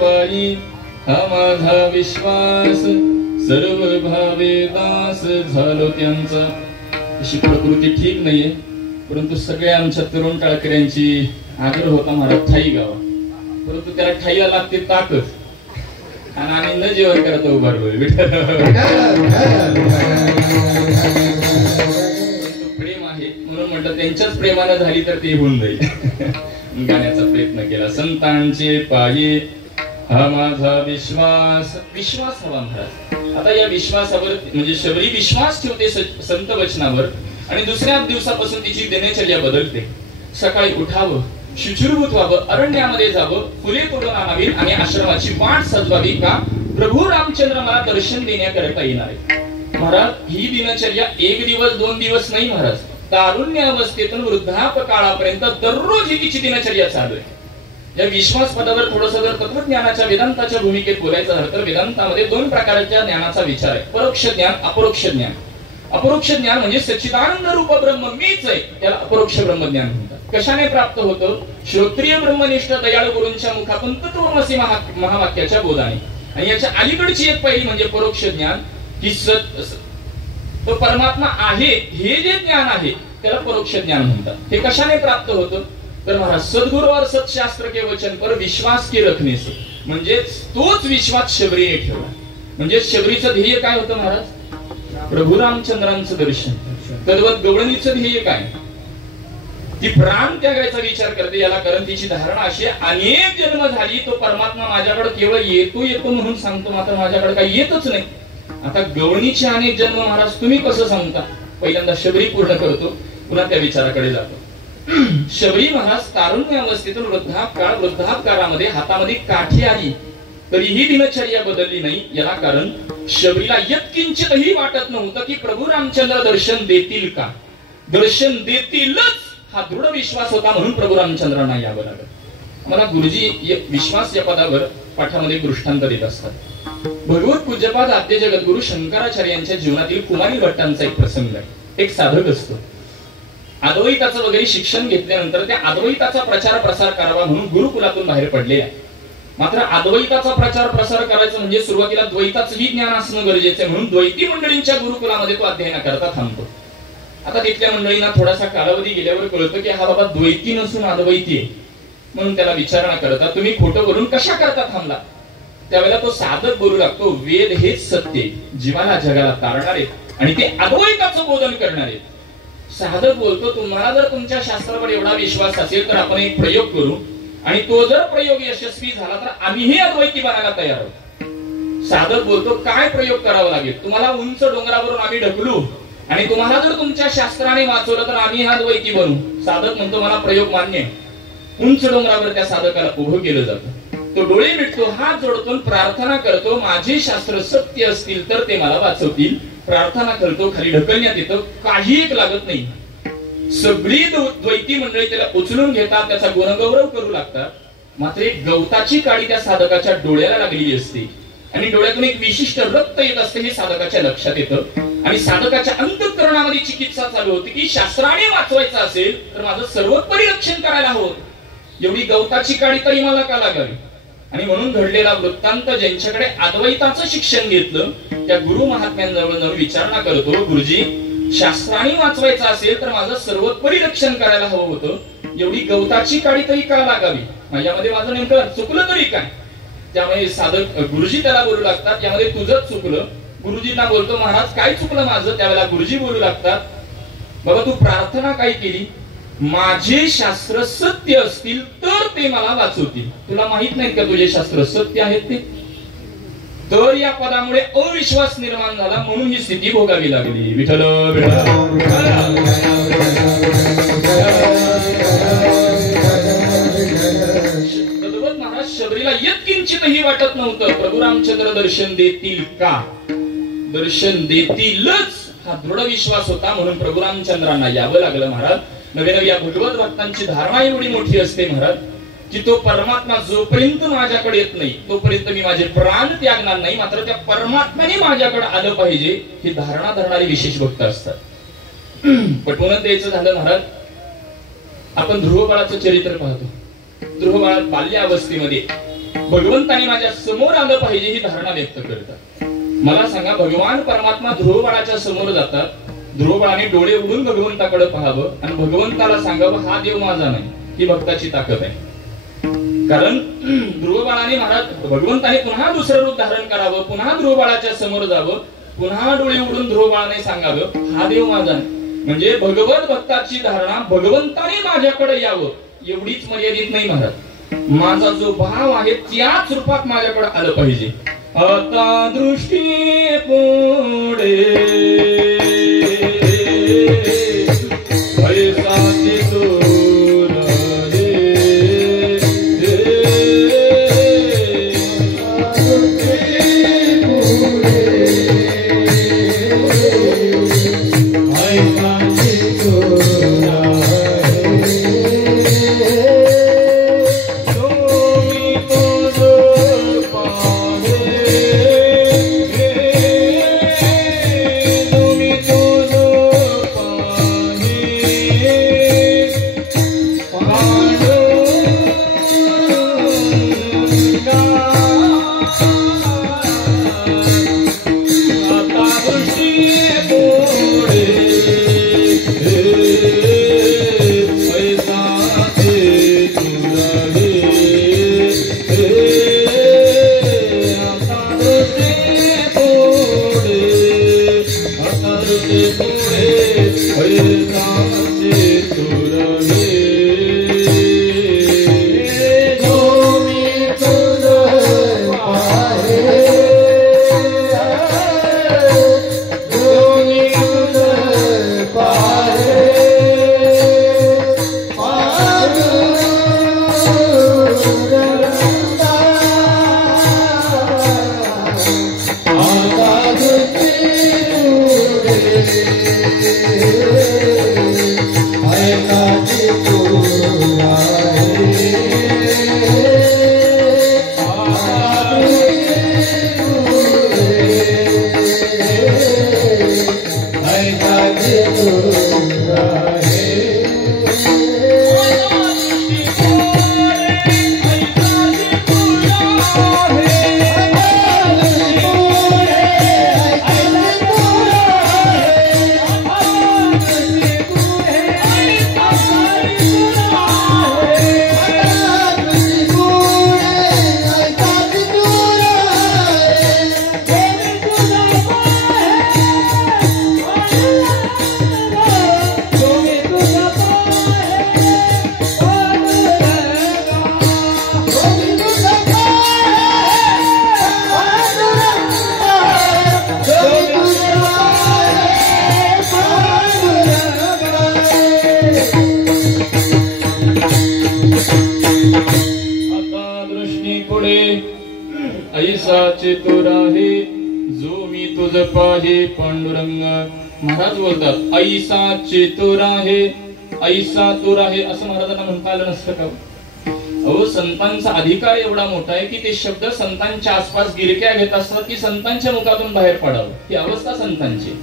पायी हा माझा विश्वास, सर्व भावे दास झालो त्यांचा. अशी प्रकृती ठीक नाहीये, परंतु सगळ्या आमच्या तरुण टाळकऱ्यांची आग्रह होता महाराज ठाई गावा, परंतु त्याला ठाईला लागते ताकद, आणि आम्ही न जेवण करत उभारलोय. प्रेम आहे म्हणून म्हटलं त्यांच्याच प्रेमानं झाली तर ती होऊन जाईल. गाण्याचा प्रयत्न केला. संतांचे पायी हा माझा विश्वास. विश्वास हवा महाराज. आता या विश्वासावर म्हणजे शबरी विश्वास ठेवते संत वचनावर, आणि दुसऱ्या दिवसापासून तिची दिनचर्या बदलते. सकाळी उठावं, शुचिर्भूत व्हावं, अरण्यामध्ये जावं, फुले तोडून आणावी आणि आश्रमाची वाट सजवावी. का? प्रभू रामचंद्र मला दर्शन देण्याकरता येणार आहे. महाराज ही दिनचर्या एक दिवस दोन दिवस नाही महाराज, तारुण्य अवस्थेतून वृद्धापकाळापर्यंत दररोज ही तिची दिनचर्या चालू आहे. या विश्वास पदावर थोडस जर तत्वज्ञानाच्या वेदांताच्या भूमिकेत बोलायचं झालं तर वेदांतामध्ये दोन प्रकारच्या ज्ञानाचा विचार आहे. परोक्ष ज्ञान, अपरोक्ष ज्ञान. अपरोक्ष ज्ञान म्हणजे सच्चिदानंद रूप ब्रह्म मीच आहे, त्याला अपरोक्ष ब्रह्मज्ञान म्हणतात. कशाने प्राप्त होतं? श्रोत्रिय ब्रह्मनिष्ठ दयाळू गुरूंच्या मुखातून तत्वमसी महावाक्याच्या बोधाने. आणि याच्या अलीकडची एक पहिली म्हणजे परोक्ष ज्ञान, की तो परमात्मा आहे हे जे ज्ञान आहे त्याला परोक्ष ज्ञान म्हणतात. हे कशाने प्राप्त होतं? तर महाराज सद्गुरु और सत्शास्त्र के वचन पर विश्वास की रखने से, म्हणजे तोच विश्वास शबरीने ठेवला. म्हणजे शबरीचं ध्येय काय होतं महाराज? प्रभू रामचंद्रांचं दर्शन. तद्वत गवळणीचं ध्येय काय? ती प्राण त्यागायचा विचार करते. याला कारण तिची धारणा अशी, अनेक जन्म झाली तो परमात्मा माझ्याकडे केवळ येतो येतो म्हणून सांगतो, मात्र माझ्याकडे काही येतच नाही. आता गवळणीचे अनेक जन्म महाराज तुम्ही कसं सांगता? पहिल्यांदा शबरी पूर्ण करतो, पुन्हा त्या विचाराकडे जातो. शबरी महाराज तारुण्य अवस्थेतून वृद्धापकाळामध्ये हातामध्ये काठी आली तरीही दिनचर्या बदलली नाही. याला कारण शबरीला यत्किंचितही वाटत नव्हतं की प्रभू रामचंद्र दर्शन देतील का, दर्शन देतीलच हा दृढ विश्वास होता. म्हणून प्रभू रामचंद्रांना यावं लागलं. मला गुरुजी विश्वास या पदावर पाठामध्ये दृष्टांत देत असतात. भगवत पूज्यपाद आद्य जगद्गुरु शंकराचार्य यांच्या जीवनातील कुमारी भट्टांचा एक प्रसंग आहे. एक साधक असतो, अद्वैताचं वगैरे शिक्षण घेतल्यानंतर त्या अद्वैताचा प्रचार प्रसार करावा म्हणून गुरुकुलातून बाहेर पडले आहे. मात्र अद्वैताचा प्रचार प्रसार करायचं म्हणजे सुरुवातीला द्वैताचंही ज्ञान असणं गरजेचं आहे. म्हणून द्वैती मंडळींच्या गुरुकुलामध्ये तो अध्ययनाकरता थांबतो. आता तिथल्या मंडळींना थोडासा कालावधी गेल्यावर कळतं की हा बाबा द्वैती नसून अद्वैती आहे. म्हणून त्याला विचारणा करता, तुम्ही खोटं बोलून कशा करता थांबला? त्यावेळेला तो साधक बोलू लागतो, वेद हेच सत्य, जीवाला जगाला तारणारे आणि ते अद्वैताचं बोधन करणारे. साधक बोलतो, तुम्हाला जर तुमच्या शास्त्रावर एवढा विश्वास असेल तर आपण एक प्रयोग करू, आणि तो जर प्रयोग यशस्वी झाला तर आम्हीही अद्वैती बनायला तयार आहोत. साधक बोलतो, काय प्रयोग करावा लागेल? तुम्हाला उंच डोंगरावरून आम्ही ढकलू आणि तुम्हाला जर तुमच्या शास्त्राने वाचवलं तर आम्ही हा अद्वैती बनू. साधक म्हणतो, मला प्रयोग मान्य. उंच डोंगरावर त्या साधकाला उभं केलं जातं. तो डोळे मिटतो, हात जोडतो, प्रार्थना करतो, माझे शास्त्र सत्य असतील तर ते मला वाचवतील. प्रार्थना करतो, खाली ढकलण्यात येतं, काही एक लागत नाही. सगळी द्वैती मंडळी त्याला उचलून घेतात, त्याचा गुणगौरव करू लागतात. मात्र एक गवताची काडी त्या साधकाच्या डोळ्याला लागलेली असते आणि डोळ्यातून एक विशिष्ट रक्त येत असते. हे साधकाच्या लक्षात येतं आणि साधकाच्या अंतःकरणामध्ये चिकित्सा चालू होती की शास्त्राने वाचवायचं असेल तर माझं सर्वोपरी रक्षण करायला हवं. एवढी गवताची काडी तरी मला का लागावी? आणि म्हणून घडलेला वृत्तांत ज्यांच्याकडे अद्वैताचं शिक्षण घेतलं त्या गुरु महात्म्यांजवळ जाऊन विचारणा करतो, गुरुजी शास्त्राने वाचवायचं असेल तर माझं सर्वोपरी रक्षण करायला हवं होतं, एवढी गवताची काडी तरी का लागावी? माझ्यामध्ये माझं नेमकं चुकलं तरी काय? त्यामुळे साधक गुरुजी त्याला बोलू लागतात, यामध्ये तुझंच चुकलं. गुरुजींना बोलतो, महाराज काय चुकलं माझं? त्यावेळेला गुरुजी बोलू लागतात, बाबा तू प्रार्थना काय केली? माझे शास्त्र सत्य असतील तर ते मला वाचवतील. तुला माहित नाही का तुझे शास्त्र सत्य आहेत ते? तर या पदामुळे अविश्वास निर्माण झाला, म्हणून ही स्थिती भोगावी लागली. विठ्ठल महाराज शबरीला यत्किंचितही वाटत नव्हतं प्रभू रामचंद्र दर्शन देतील का, दर्शन देतीलच हा दृढ विश्वास होता. म्हणून प्रभू रामचंद्रांना यावं लागलं. महाराज नव्या नव्या भगवत भक्तांची धारणा एवढी मोठी असते महाराज की तो परमात्मा जोपर्यंत माझ्याकडे येत नाही तोपर्यंत मी माझे प्राण त्यागणार नाही, मात्र त्या परमात्म्याने माझ्याकडे आलं पाहिजे ही धारणा धरणारी विशेष भक्त असतात. पटवून द्यायचं झालं महाराज, आपण ध्रुवबाळाचं चरित्र पाहतो. ध्रुवबाळ बाल्यावस्थेमध्ये भगवंताने माझ्या समोर आलं पाहिजे ही धारणा व्यक्त करतात. मला सांगा, भगवान परमात्मा ध्रुवबाळाच्या समोर जातात, ध्रुवबाळाने डोळे उघडून भगवंताकडे पाहावं आणि भगवंताला सांगावं हा देव माझा नाही, ही भक्ताची ताकद आहे. कारण ध्रुवबाळाने महाराज भगवंताने पुन्हा दुसरं रूप धारण करावं, पुन्हा ध्रुवबाळाच्या समोर जावं, पुन्हा डोळे उघडून ध्रुवबाळाने सांगावं हा देव माझा नाही. म्हणजे भगवत भक्ताची धारणा भगवंताने माझ्याकडे यावं एवढीच मर्यादित नाही महाराज, माझा जो भाव आहे त्याच रूपात माझ्याकडे आलं पाहिजे. आता दृष्टी पुढे महाराज बोलतात ऐसा चेतुर आहे, ऐसा तुर आहे असं महाराजांना म्हणता आलं नसतं का? अहो, संतांचा अधिकार एवढा मोठा आहे की ते शब्द संतांच्या आसपास गिरक्या घेत असतात की संतांच्या मुखातून बाहेर पडावं, ही अवस्था संतांची.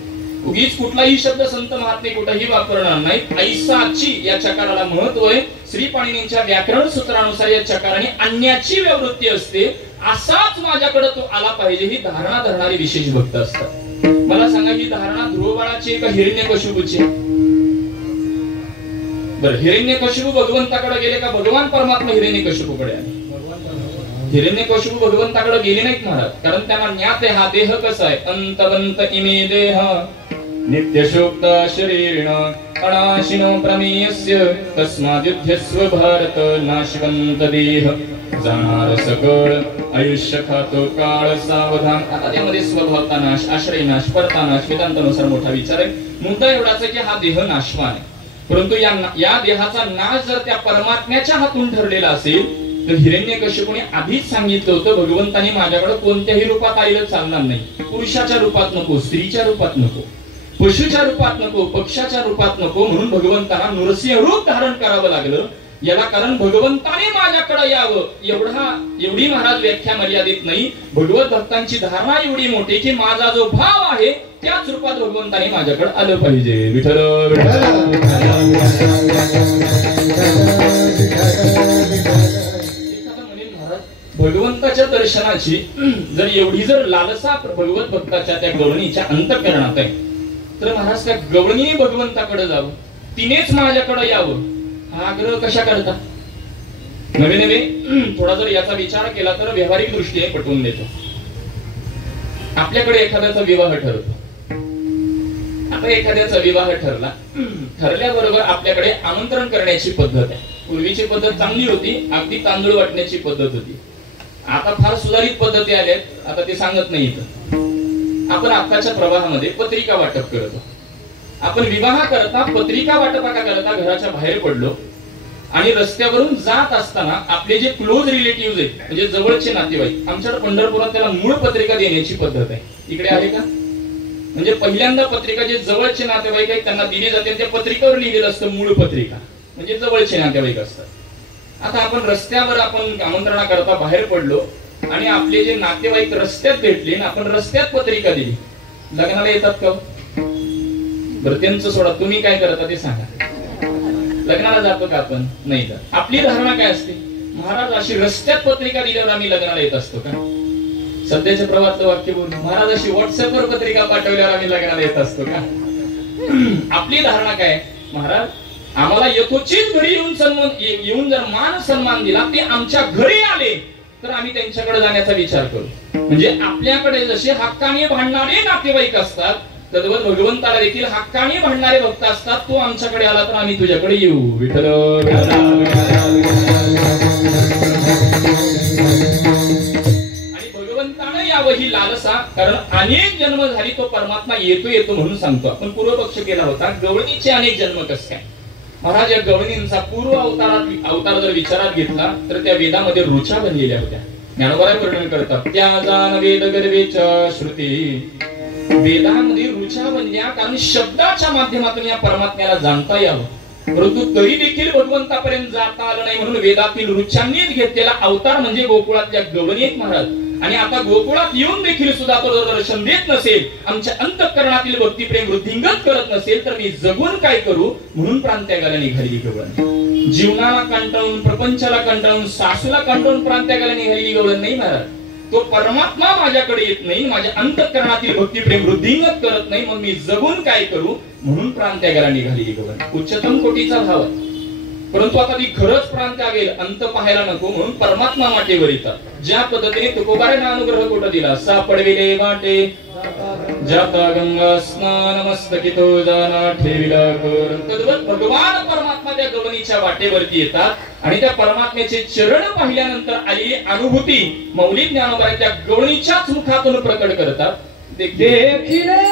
उगीच कुठलाही शब्द संत महात्मे कुठेही वापरणार नाही. ऐसाची या चकाराला महत्व आहे. श्री पाणिनींच्या व्याकरण सूत्रानुसार या चकाराने अन्याची व्यावृत्ती असते. असाच माझ्याकडे तो आला पाहिजे ही धारणा धरणारे विशेष भक्त असतात. मला सांगा, ही धारणा ध्रुवबाळाची का हिरण्यकशिपूची? बरं, हिरण्यकशिपू भगवंताकडे गेले का भगवान परमात्मा हिरण्यकशिपूकडे आले? हिरण्यकशिपू भगवंताकडे गेले नाहीत महाराज, कारण त्यांना ज्ञात आहे हा देह कसा आहे. अंतवंत इमे देह नित्यशोक्त शरीरेण अनाशिनो प्रमेयस्य तस्माद्युध्यस्व भारत नाशवंत देह जाणार सकळ आयुष्य खातो काळ सावधान. आता त्यामध्ये स्वभावता नाश, आश्रय नाश, परता नाश वेदांतानुसार मोठा विचार आहे. मुद्दा एवढाच आहे की हा देह नाशवान आहे, परंतु या देहाचा नाश जर त्या परमात्म्याच्या हातून ठरलेला असेल तर हिरण्यकशिपूने आधीच सांगितलं होतं भगवंताने माझ्याकडे कोणत्याही रूपात आलेलं चालणार नाही. पुरुषाच्या रूपात नको, स्त्रीच्या रूपात नको, पशुच्या रूपात नको, पक्षाच्या रूपात नको, म्हणून भगवंताला नृसिंह रूप धारण करावं लागलं. याला कारण भगवंताने माझ्याकडे यावं एवढी महाराज व्याख्या मर्यादित नाही. भगवत भक्तांची धारणा एवढी मोठी की माझा जो भाव आहे त्याच रूपात भगवंताने माझ्याकडे आलं पाहिजे. विठ्ठल भगवंत दर्शनाची जर एवढी जर लालसा भगवत भक्ताच्या त्या गवळणीच्या अंतःकरणात आहे, तर महाराज त्या गवळणी भगवंताकडे जावं, तिनेच माझ्याकडे यावं, हा आग्रह कशा करता? नवे नवे थोडा जर याचा विचार केला तर व्यावहारिक दृष्टीने पटवून देतो. आपल्याकडे एखाद्याचा विवाह ठरतो. आता एखाद्याचा विवाह ठरल्याबरोबर आपल्याकडे आमंत्रण करण्याची पद्धत आहे. पूर्वीची पद्धत चांगली होती, अगदी तांदूळ वाटण्याची पद्धत होती. आता फार सुधारित पद्धती आल्यात, आता ते सांगत नाही. आपण आताच्या प्रवाहामध्ये पत्रिका वाटप करतो. आपण विवाह करता पत्रिका वाटपा करता घराच्या बाहेर पडलो आणि रस्त्यावरून जात असताना आपले जे क्लोज रिलेटिव्ह आहेत, म्हणजे जवळचे नातेवाईक, आमच्याकडे पंढरपुरात त्याला मूळ पत्रिका देण्याची पद्धत आहे. इकडे आहे का? म्हणजे पहिल्यांदा पत्रिका जे जवळचे नातेवाईक आहेत त्यांना दिली जाते. त्या पत्रिकेवर लिहिलेलं असतं मूळ पत्रिका, म्हणजे जवळचे नातेवाईक असतात. आता आपण रस्त्यावर आपण आमंत्रणा करता बाहेर पडलो आणि आपले जे नातेवाईक रस्त्यात भेटले ना, आपण रस्त्यात पत्रिका दिली. लग्नाला येतात का? बरं त्यांचं सोडा, तुम्ही काय करता ते सांगा. लग्नाला जातो का आपण? नाही जात. आपली धारणा काय असते? महाराज अशी रस्त्यात पत्रिका दिल्यावर आम्ही लग्नाला येत असतो का? सध्याच्या प्रवाहातलं वाक्य बोलून, महाराज अशी व्हॉट्सअपवर पत्रिका पाठवल्यावर आम्ही लग्नाला येत असतो का? आपली धारणा काय? महाराज आम्हाला यथोचित घरी येऊन जर मान सन्मान दिला, ते आमच्या घरी आले तर आम्ही त्यांच्याकडे जाण्याचा विचार करू. म्हणजे आपल्याकडे जसे हक्काने भांडणारे नातेवाईक असतात, तद्वत भगवंताला देखील हक्काने भांडणारे भक्त असतात. तो आमच्याकडे आला तर आम्ही तुझ्याकडे येऊ. विठ्ठल आणि भगवंताने यावं ही लालसा, कारण अनेक जन्म झाली तो परमात्मा येतो म्हणून सांगतो. आपण पूर्वपक्ष केला होता, गवळणीचे अनेक जन्म कसे काय? महाराज या गवळणींचा पूर्व अवतार जर विचारात घेतला तर त्या वेदामध्ये रुचा बनलेल्या होत्या. ज्ञानोबा वर्णन करतात, त्या जाण वेद गर्वेच्या श्रुती. वेदामध्ये रुचा बनल्या कारण शब्दाच्या माध्यमातून या परमात्म्याला जाणता यावं, परंतु तरी देखील भगवंतापर्यंत जाता आलं नाही म्हणून वेदातील रुचांनीच घेतलेला अवतार म्हणजे गोकुळातल्या गवळणी महाराज. आणि आता गोकुळात येऊन देखील सुद्धा तो दर्शन देत नसेल, आमच्या अंतःकरणातील भक्तिप्रेम वृद्धिंगत करत नसेल, तर मी जगून काय करू? म्हणून प्रांत्यागाला निघाली गवळण. जीवनाला कंटाळून, प्रपंचाला कंटाळून, सासूला कंटाळून प्रांत्यागाला निघाली गवळण नाही महाराज. तो परमात्मा माझ्याकडे येत नाही, माझ्या अंतःकरणातील भक्तिप्रेम वृद्धिंगत करत नाही, मग मी जगून काय करू? म्हणून प्रांत्यागाला निघाली गवळण. उच्चतम कोटीचा भाव आहे. परंतु आता ती खरंच प्रांत्यागेल, अंत पाहायला नको म्हणून परमात्मा वाटेवर येतात. ज्या पद्धतीने तुकोबाराने अनुग्रह कोट दिला, सापडविले वाटे जाता गंगा स्नान मस्तकितो जाना ठेविला कर. तद्वत भगवान परमात्मा त्या गवळणीच्या वाटेवरती येतात आणि त्या परमात्म्याचे चरण पाहिल्यानंतर आलेली अनुभूती मौलिक ज्ञानोबा त्या गवळणीच्याच मुखातून प्रकट करतात. देखिले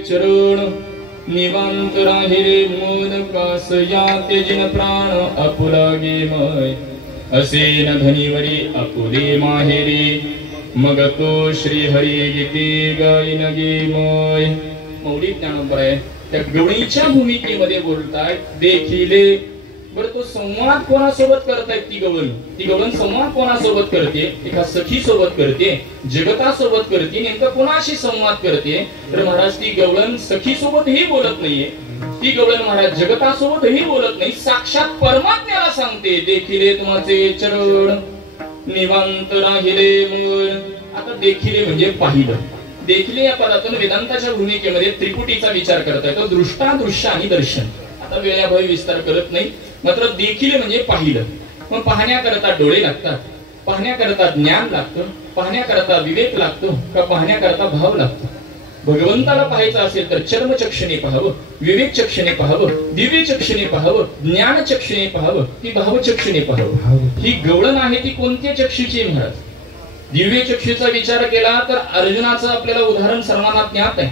चरण निवांत राहिले मन कासया तेजिन प्राण आपुला गे मय असे न धनीवरी आपुले माहेरी मग तो श्री हरी गीते गायन गे मय. मौलिक ज्ञानोबर आहे त्या गवळीच्या भूमिकेमध्ये बोलताय देखिले. बरं तो संवाद कोणासोबत करतायत? ती गवळण संवाद कोणासोबत करते? एका सखी सोबत करते, जगतासोबत करते. नेमकं कोणाशी संवाद करते? तर महाराज ती गवळण सखी सोबतही बोलत नाहीये, ती गवळण महाराज जगतासोबतही बोलत नाही, साक्षात परमात्म्याला सांगते देखिले तुमचे चरण निवांत राहिले मन. आता देखिले म्हणजे पाहिलं. देखिले या पदातून वेदांताच्या भूमिकेमध्ये त्रिपुटीचा विचार करता येतो, दृष्टा, दृश्य आणि दर्शन. आता वेळाभावी विस्तार करत नाही, मात्र देखिले म्हणजे पाहिलं. मग पाहण्याकरता डोळे लागतात, पाहण्याकरता ज्ञान लागतं, पाहण्याकरता विवेक लागतो का पाहण्याकरता भाव लागतो? भगवंताला पाहायचं असेल तर चर्मचक्षणे पाहावं, विवेक चक्षणे पाहावं, दिव्य चक्षणे पाहावं, ज्ञान चक्षणे पाहावं की भाव चक्षणे पाहावं. ही गवळण आहे ती कोणत्या चक्षुची महाराज? दिव्य चक्षुचा विचार केला तर अर्जुनाचं आपल्याला उदाहरण सर्वांना ज्ञात आहे.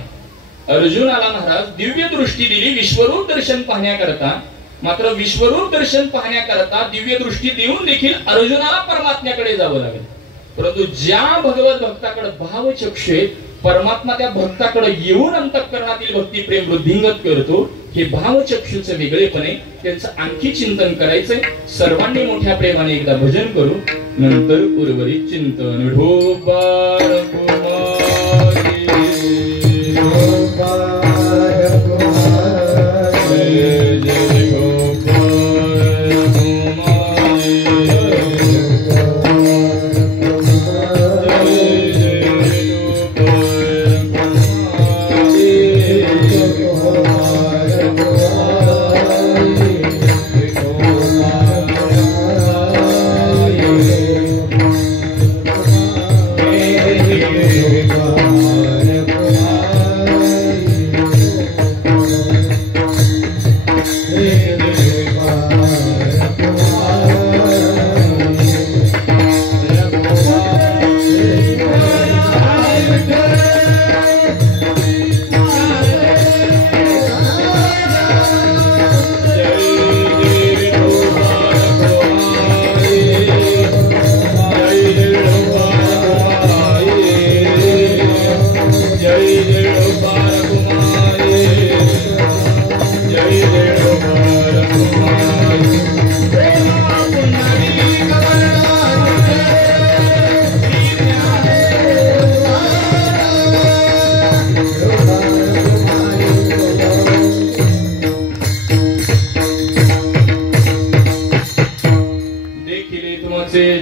अर्जुनाला महाराज दिव्य दृष्टी दिली विश्वरूप दर्शन पाहण्याकरता. मात्र विश्वरूप दर्शन पाहण्याकरता दिव्य दृष्टी देऊन देखील अर्जुनाला परमात्म्याकडे जावं लागेल. परंतु ज्या भगवत भक्ताकडे भाव चक्षु आहे, परमात्मा त्या भक्ताकडे येऊन अंतःकरणातील भक्ती प्रेम वृद्धिंगत करतो. हे भाव चक्षुचं वेगळेपणे त्यांचं आणखी चिंतन करायचंय. सर्वांनी मोठ्या प्रेमाने एकदा भजन करू, नंतर उर्वरित चिंतन. ढोबार कुमारी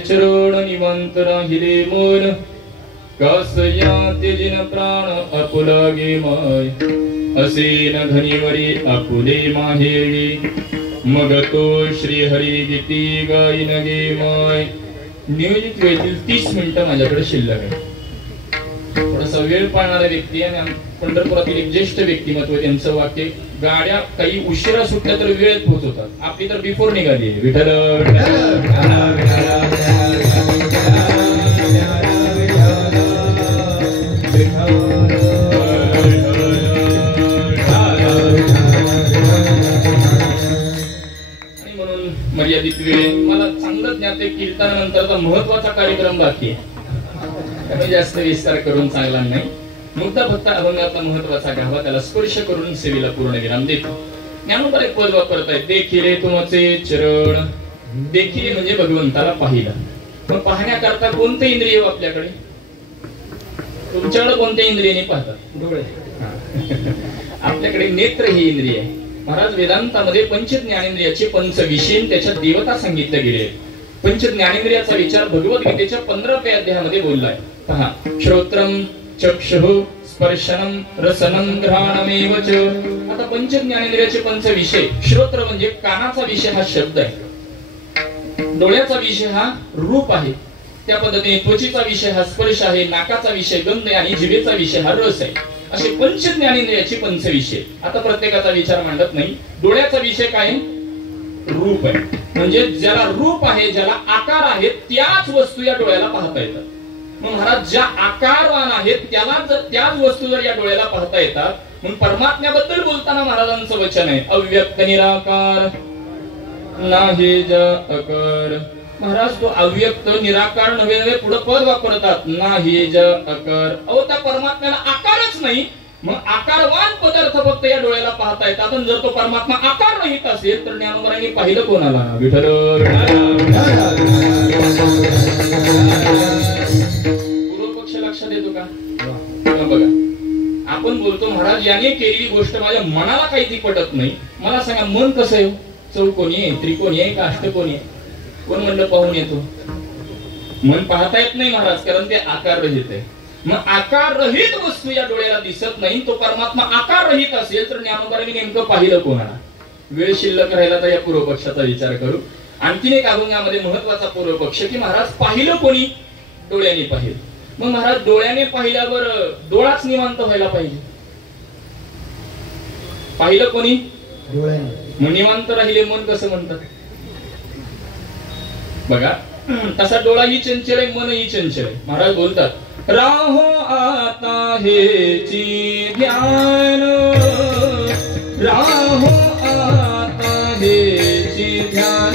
चरण निवांत राहिले मन कसया तेजिन प्राण आपुला गे माय असे न धनीवरी आपुले माहेरी मग तो श्री हरी गीती गायन गे माय. नियोजित वेळेतील 30 मिनिटं माझ्याकडे शिल्लक आहे. थोडासा वेळ पाळणारा व्यक्ती आणि पंढरपुरातील एक ज्येष्ठ व्यक्तिमत्व, त्यांचं वाक्य, गाड्या काही उशिरा सुटल्या तर वेळेत पोहोचवतात, आपली तर बिफोर निघाली. विठ्ठल आणि म्हणून मर्यादित वेळ मला चांगलं ज्ञात आहे. कीर्तनानंतरचा महत्वाचा कार्यक्रम बाकी आहे, जास्त विस्तार करून चांगला नाही. मुद्दा फक्त अभंगातला महत्वाचा गावा त्याला स्पर्श करून सेवेला पूर्ण विराम देतो. ज्ञानोबर एक पद वापरतायत, देखिले तुमचे चरण. देखिले म्हणजे भगवंताला पाहिलं. मग पाहण्याकरता कोणते इंद्रिय आपल्याकडे? तुमच्याकडे कोणत्या इंद्रियाने पाहतात? डोळे. आपल्याकडे नेत्र हे इंद्रिय आहे. महाराज वेदांतामध्ये पंच ज्ञानेंद्रियाचे पंच विषय त्याच्या देवता सांगितले गेले. पंच ज्ञानेंद्रियाचा विचार भगवद्गीतेच्या 15व्या अध्यायामध्ये बोललाय. पहा, श्रोत्रम चक्षुः स्पर्शनम रसनम घ्राणमेव च. आता पंच ज्ञानेंद्रियाचे पंच विषय, श्रोत्र म्हणजे कानाचा विषय हा शब्द आहे, डोळ्याचा विषय हा रूप आहे, त्या पद्धतीने त्वचेचा विषय हा स्पर्श आहे, नाकाचा विषय गंध आहे आणि जिभेचा विषय हा रस आहे. असे पंच ज्ञानेंद्रियाचे पंच विषय. आता प्रत्येकाचा विचार मांडत नाही. डोळ्याचा विषय काय? रूप आहे. म्हणजे ज्याला रूप आहे, ज्याला आकार आहे, त्याच वस्तू या डोळ्याला पाहता येतात. मग महाराज ज्या आकारवान आहेत त्याला जर त्याच वस्तू जर या डोळ्याला पाहता येतात, म्हणून परमात्म्याबद्दल बोलताना महाराजांचं वचन आहे अव्यक्त निराकार नाही ज अकर. महाराज तो अव्यक्त निराकार नव्हे नव्हे पुढे पद वापरतात नाही ज अकर. अहो त्या परमात्म्याला आकारच नाही, मग आकारवान पदार्थ फक्त या डोळ्याला पाहता येतात. जर तो परमात्मा आकार रहित असेल तर ज्ञानोबांनी पाहिलं कोणाला? विठ्ठल. पूर्वपक्ष लक्षात येतो का? बघा आपण बोलतो महाराज याने केलेली गोष्ट माझ्या मनाला काही ती पटत नाही. मला सांगा मन कसं आहे? चौकोनी आहे, त्रिकोणी आहे का अष्टकोनी आहे? कोण म्हणलं पाहून येतो? मन पाहता येत नाही महाराज, कारण ते आकार रहित आहे. मग आकार रहित वस्तू या डोळ्याला दिसत नाही. तो परमात्मा आकार रहित असेल तर ज्ञानोबांनी नेमकं पाहिलं कोणाला? वेळ शिल्लक राहिला तर या पूर्वपक्षाचा विचार करू. आणखीन एक अभंगामध्ये महत्वाचा पूर्वपक्ष की महाराज पाहिलं कोणी? डोळ्याने पाहिलं. मग महाराज डोळ्याने पाहिल्यावर डोळाच निवांत व्हायला पाहिजे. पाहिलं कोणी? डोळ्याने. मग निवांत राहिले मन कसं म्हणतात? बघा तसा डोळा ही चंचल आहे, मन ही चंचल आहे. महाराज बोलतात राहो आता हेची ध्यान, राहो आता हेची ध्यान,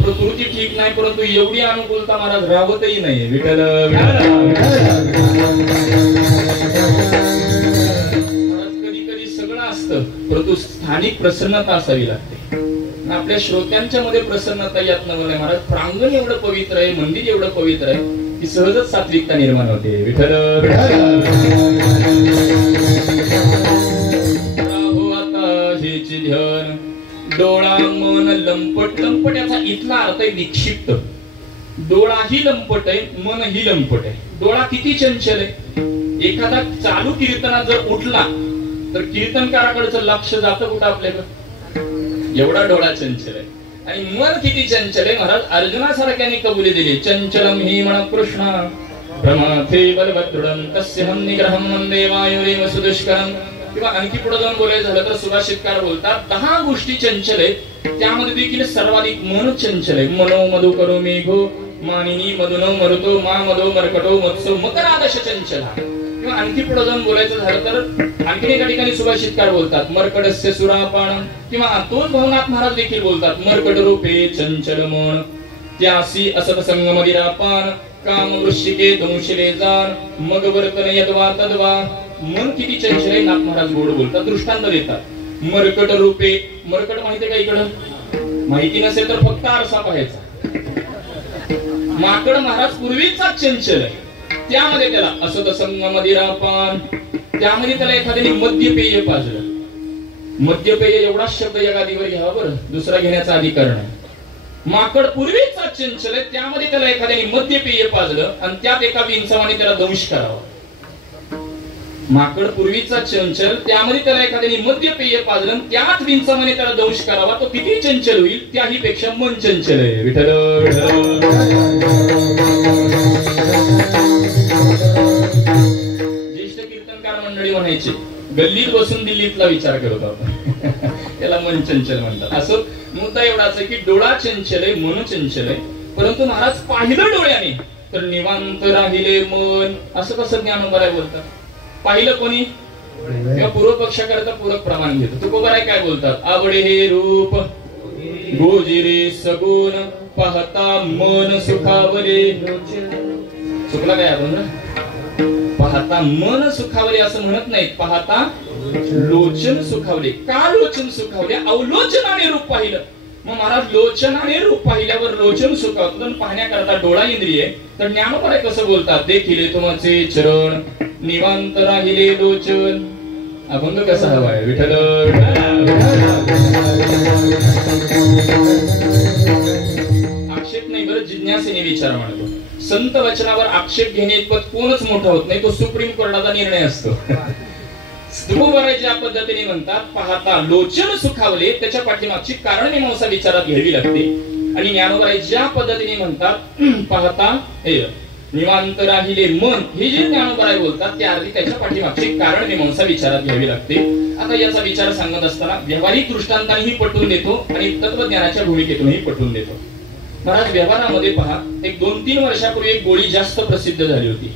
प्रकृती ठीक नाही परंतु एवढी अनुकूलता महाराज राहतही नाही. विठ्ठल कधी कधी सगळं असतं परंतु स्थानिक प्रसन्नता असावी लागते. आपल्या श्रोत्यांच्या मध्ये प्रसन्नता यात नव्हे महाराज. प्रांगण एवढं पवित्र आहे, मंदिर एवढं पवित्र आहे की सहजच सात्विकता निर्माण होते. विठ्ठल राहो आता हेचे ध्यान, डोळा मन लंपट. लंपट याचा इथला अर्थ आहे विक्षिप्त. डोळाही लंपट आहे, मनही लंपट आहे. डोळा किती चंचल आहे. एखादा चालू कीर्तनात जर उठला तर कीर्तनकाराकडचं लक्ष जातं कुठं आपल्याकडे, एवढा डोळा चंचल आहे. आणि मन किती चंचल आहे महाराज. अर्जुनासारख्याने कबुली दिली चंचलम हि मन कृष्ण भ्रमाथे बलभद्रुडं तस्य हम निग्रहं वंदे वायुरेव सुदुष्करं. किंवा आणखी पुढे जाऊन बोलायचं झालं तर सुभाषितकार बोलतात 10 गोष्टी चंचल आहेत, त्यामध्ये देखील सर्वाधिक मन चंचल आहे. मनो मधु करो मेघो मानिनी मधुनो मरुतो मा मधो मरकटो मत्सो मकरादश चंचला. किंवा आणखी पुढे जाऊन बोलायचं झालं तर आणखी एका ठिकाणी सुभाषितकार बोलतात मरकडस्य सुरापान. किंवा तोच भवनाथ महाराज देखील बोलतात मरकट रूपे चंचल मन त्यासी असत संग मदिरापान काम वृश्चिके दंशिले जान मग वर्तन यद्वा तद्वा. मन किती चंचल आहे नाथ महाराज गोड बोलतात. दृष्टांत देतात मरकट रूपे. मरकट माहितीये का इकडं? माहिती नसेल तर फक्त आरसा पाहायचा. माकड महाराज पूर्वीचा चंचल आहे. त्यामध्ये त्याला असत संग मदिरापान, त्यामध्ये त्याला एखाद्याने मद्यपेय पाजलं. मद्यपेय एवढा शब्द या गादीवर घ्यावा बरं, दुसरा घेण्याचा अधिकार नाही. माकड पूर्वीचा चंचल आहे, त्यामध्ये त्याला एखाद्याने मद्यपेय पाजलं आणि त्यात एका विंचवाने त्याला दंश करावा. माकड पूर्वीचा चंचल, त्यामध्ये त्याला एखाद्याने मद्यपेय पाजलं आणि त्यात विंचवाने त्याला दंश करावा. तो किती चंचल होईल, त्याही पेक्षा मन चंचल आहे. विठ्ठल ज्येष्ठ कीर्तनकार मंडळी म्हणायचे, गल्लीत बसून दिल्लीतला विचार करत आपण त्याला मन चंचल म्हणतात. असं मुद्दा एवढाच आहे की डोळा चंचल आहे, मन चंचल आहे, परंतु महाराज पाहिलं डोळ्याने तर निवांत राहिले मन. असं कसं ज्ञानोबराय बोलतात? पाहिलं कोणी? किंवा पूर्व पक्षाकरता पूरक प्रमाण घेतो. तुकोबाराय काय बोलतात? आवडे हे रूप गोजिरे सगुण पाहता मन सुखावले. चुकला काय आपण? पाहता मन सुखावले असं म्हणत नाहीत, पाहता लोचन सुखावले. का लोचन सुखावले? अवलोचनाने रूप पाहिलं. मग महाराज लोचनाने रूप पाहिल्यावर लोचन सुखावतं, पाहण्याकरता डोळा इंद्रिय. तर ज्ञानोबराय कसं बोलतात? देखिले तुमचे चरण निवांत राहिले लोचन. अभंग कसा हवाय? विठ्ठल आक्षेप नाही बरं, जिज्ञासेने विचार मांडतो. संत वचनावर आक्षेप घेणे इतपत कोणच मोठा होत नाही, तो सुप्रीम कोर्टाचा निर्णय असतो. तुकोबाराय ज्या पद्धतीने म्हणतात पाहता लोचन सुखावले, त्याच्या पाठीमागची कारण मीमांसा विचारात घ्यावी लागते. आणि ज्ञानोबराय ज्या पद्धतीने म्हणतात पाहता हे निवांत राहिले मन, हे जे ज्ञानोबराय बोलतात त्या अर्थी त्याच्या पाठीमागची कारण मीमांसा विचारात घ्यावी लागते. आता याचा विचार सांगत असताना व्यावहारिक दृष्टांतानेही पटवून देतो आणि तत्वज्ञानाच्या भूमिकेतूनही पटवून देतो. महाराज व्यवहारामध्ये पहा, एक 2-3 वर्षापूर्वी एक गोळी जास्त प्रसिद्ध झाली होती.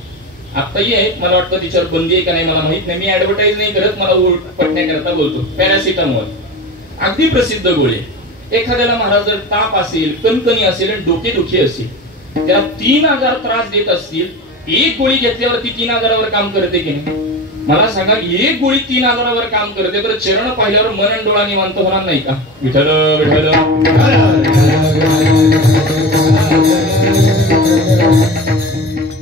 आताही आहे, मला वाटतं तिच्यावर बंदी आहे का नाही मला माहित नाही, मी ऍडव्हर्टाइज नाही करत, मला पटण्याकरता बोलतो. पॅरासिटामॉल अगदी प्रसिद्ध गोळी. एखाद्याला महाराज जर ताप असेल, कणकणी असेल आणि डोकेदुखी असेल, त्याला 3000 त्रास देत असतील, एक गोळी घेतल्यावरती 3000वर काम करते की नाही? मला सांगा, एक गोळी 3000वर काम करते तर चरण पाहिल्यावर मन आणि डोळा निवांत होणार नाही का? विठ्ठल विठ्ठल.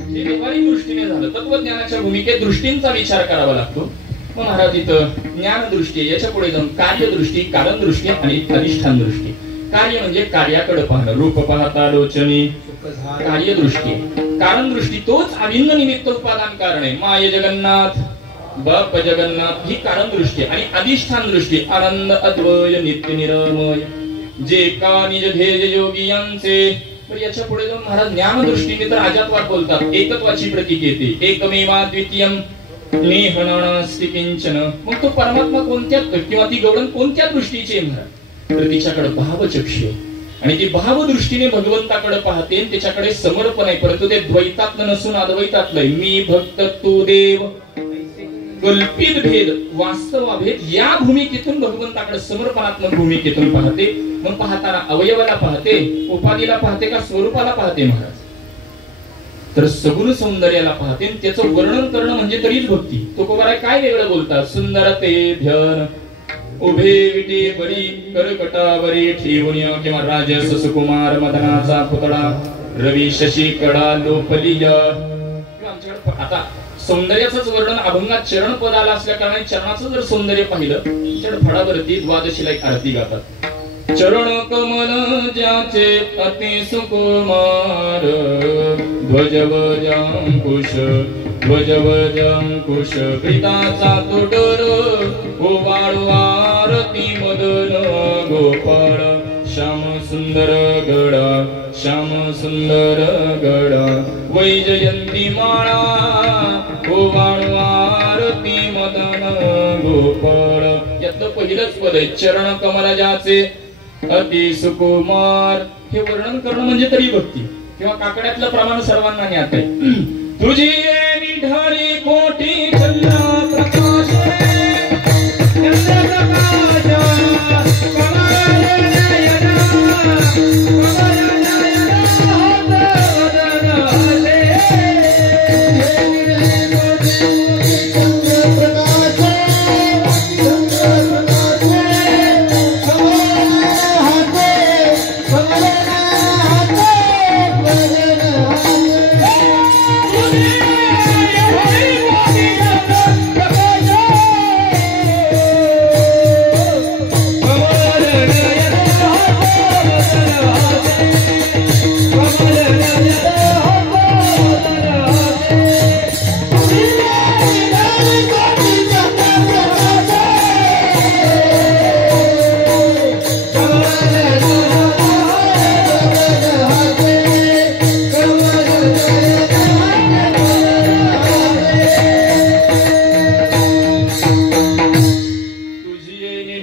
हे व्यावहारिक दृष्टीने झालं. तत्वज्ञानाच्या भूमिकेत दृष्टींचा विचार करावा लागतो. मग महाराज इथं ज्ञान दृष्टी, याच्या पुढे जाऊन कार्यदृष्टी, कारण दृष्टी आणि अधिष्ठान दृष्टी. कार्य म्हणजे कार्याकडे पाहणं, रूप पाहता लोचनी कार्यदृष्टी. कारण दृष्टी तोच अभिन्न निमित्त उपादान कारण आहे. माय जगन्नाथ बाप जगन्नाथ ही कारण दृष्टी. आणि अधिष्ठान दृष्टी आनंद अद्वय नित्य निरमय जे का निज ध्येय योगी यांचे. तर याच्या पुढे जाऊन महाराज ज्ञान दृष्टीने तर अजातवाद बोलतात, एकत्वाची प्रतीक येते. एकमेवा द्वितीयम नेहनास्ति किंचन. मग तो परमात्मा कोणत्या किंवा ती गौडण कोणत्या दृष्टीची आहे महाराज? तर तिच्याकडे भावचक्षु आणि ती भावदृष्टीने भगवंताकडे पाहते, त्याच्याकडे समर्पण आहे, परंतु ते द्वैतातलं नसून अद्वैतातलं. मी भक्त तू देव, कल्पित भेद वास्तवाभेद या भूमिकेतून भगवंताकडे समर्पणात्मक भूमिकेतून पाहते. मग पाहताना अवयवाला पाहते, उपाधीला पाहते का स्वरूपाला पाहते महाराज? तर सगुण सौंदर्याला पाहते. त्याचं वर्णन करणं म्हणजे तरीच भक्ती. तुकोबाराय काय वेगळं बोलतात? सुंदरते ध्यान उभे विटे बरी करकटावरी ठेवून किंवा राजस सुकुमार मदनाचा पुतळा रवी शशी कडा लोपलिया. आता सौंदर्याचंच वर्णन अभंगात चरण पद आला असल्या कारणाने चरणाचं जर सौंदर्य पाहिलं, चरण फळावरती द्वादशीला एक आरती गातात. चरण कमल ज्याचे अति सुकुमार ध्वजवजांकुश ध्वजवजांकुश प्रीताचा तो डर ओवाळू आरती मदन गोपाळ श्याम सुंदर गडा श्याम सुंदर गडा वैजयंती माळा ओवाळू आरती मदन गोपाळ. यातलं पहिलंच पद आहे चरण कमल ज्याचे अति सुकुमार. हे वर्णन करणं म्हणजे तरी भक्ती. किंवा काकड्यातलं प्रमाण सर्वांना ज्ञात आहे. तुझी विढाली कोटी चंद्र प्रकाश चंद्र प्रकाश Yeah.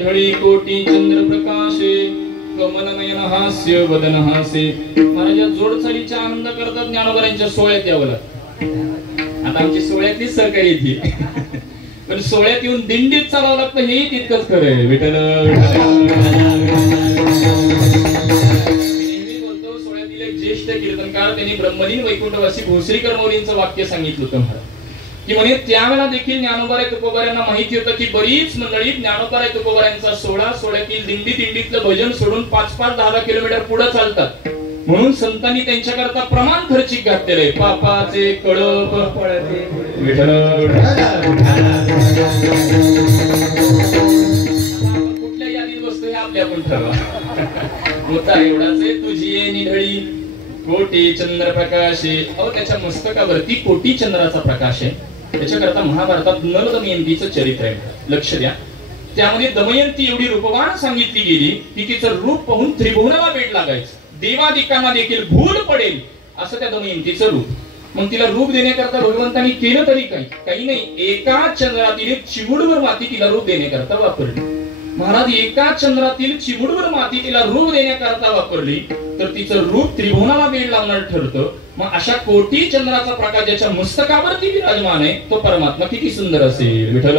निधळी कोटी चंद्र प्रकाशे कमलनयन हास्य वदन हासे. महाराज जोडचालीचा आनंद करतात ज्ञानोबांच्या सोहळ्यात यावं लागतं. आता आमची सोहळ्यातली सहकारी येते पण सोहळ्यात येऊन दिंडीत चालावं लागतं हे तितकंच खरं आहे. विठ्ठल बोलतो सोहळ्यातील एक ज्येष्ठ कीर्तनकार त्यांनी ब्रह्मलीन वैकुंठवासी भोसरीकर मौलींचं वाक्य सांगितलं होतं महाराज की म्हणे त्यावेळेला देखील ज्ञानोबा तुकोबाऱ्यांना माहिती होतं की बरीच मंडळी ज्ञानोबा तुकोबाऱ्यांचा सोहळ्यातील दिंडीतलं भजन सोडून 5-10 किलोमीटर पुढे चालतात. म्हणून संतांनी त्यांच्याकरता प्रमाण खर्चिक घातलेलं आहे. पापाचे कळप विठ्ठल कुठल्या यादीत बसतो हे आपल्या पण ठरवा. होता एवढाच आहे. तुझी निधळी कोटी चंद्र प्रकाशे. अहो त्याच्या मस्तकावरती कोटी चंद्राचा प्रकाश आहे. त्याच्याकरता महाभारतात नल दमयंतीचं चरित्र आहे. लक्ष द्या. त्यामध्ये दमयंती एवढी रूपवान सांगितली गेली की तिचं रूप पाहून त्रिभुवनाला वेड लागायचं. देवादिकांना देखील भूल पडेल असं त्या दमयंतीचं रूप. मग तिला रूप देण्याकरता भगवंतांनी केलं तरी काही नाही. एका चंद्रातील चिमुडभर माती तिला रूप देण्याकरता वापरली. महाराज एका चंद्रातील चिमुडभर माती तिला रूप देण्याकरता वापरली तर तिचं रूप त्रिभुवनाला वेड लावणार ठरतं. मग अशा कोटी चंद्राचा प्रकाश ज्याच्या मस्तकावरती विराजमान आहे तो परमात्मा किती सुंदर असेल. विठ्ठल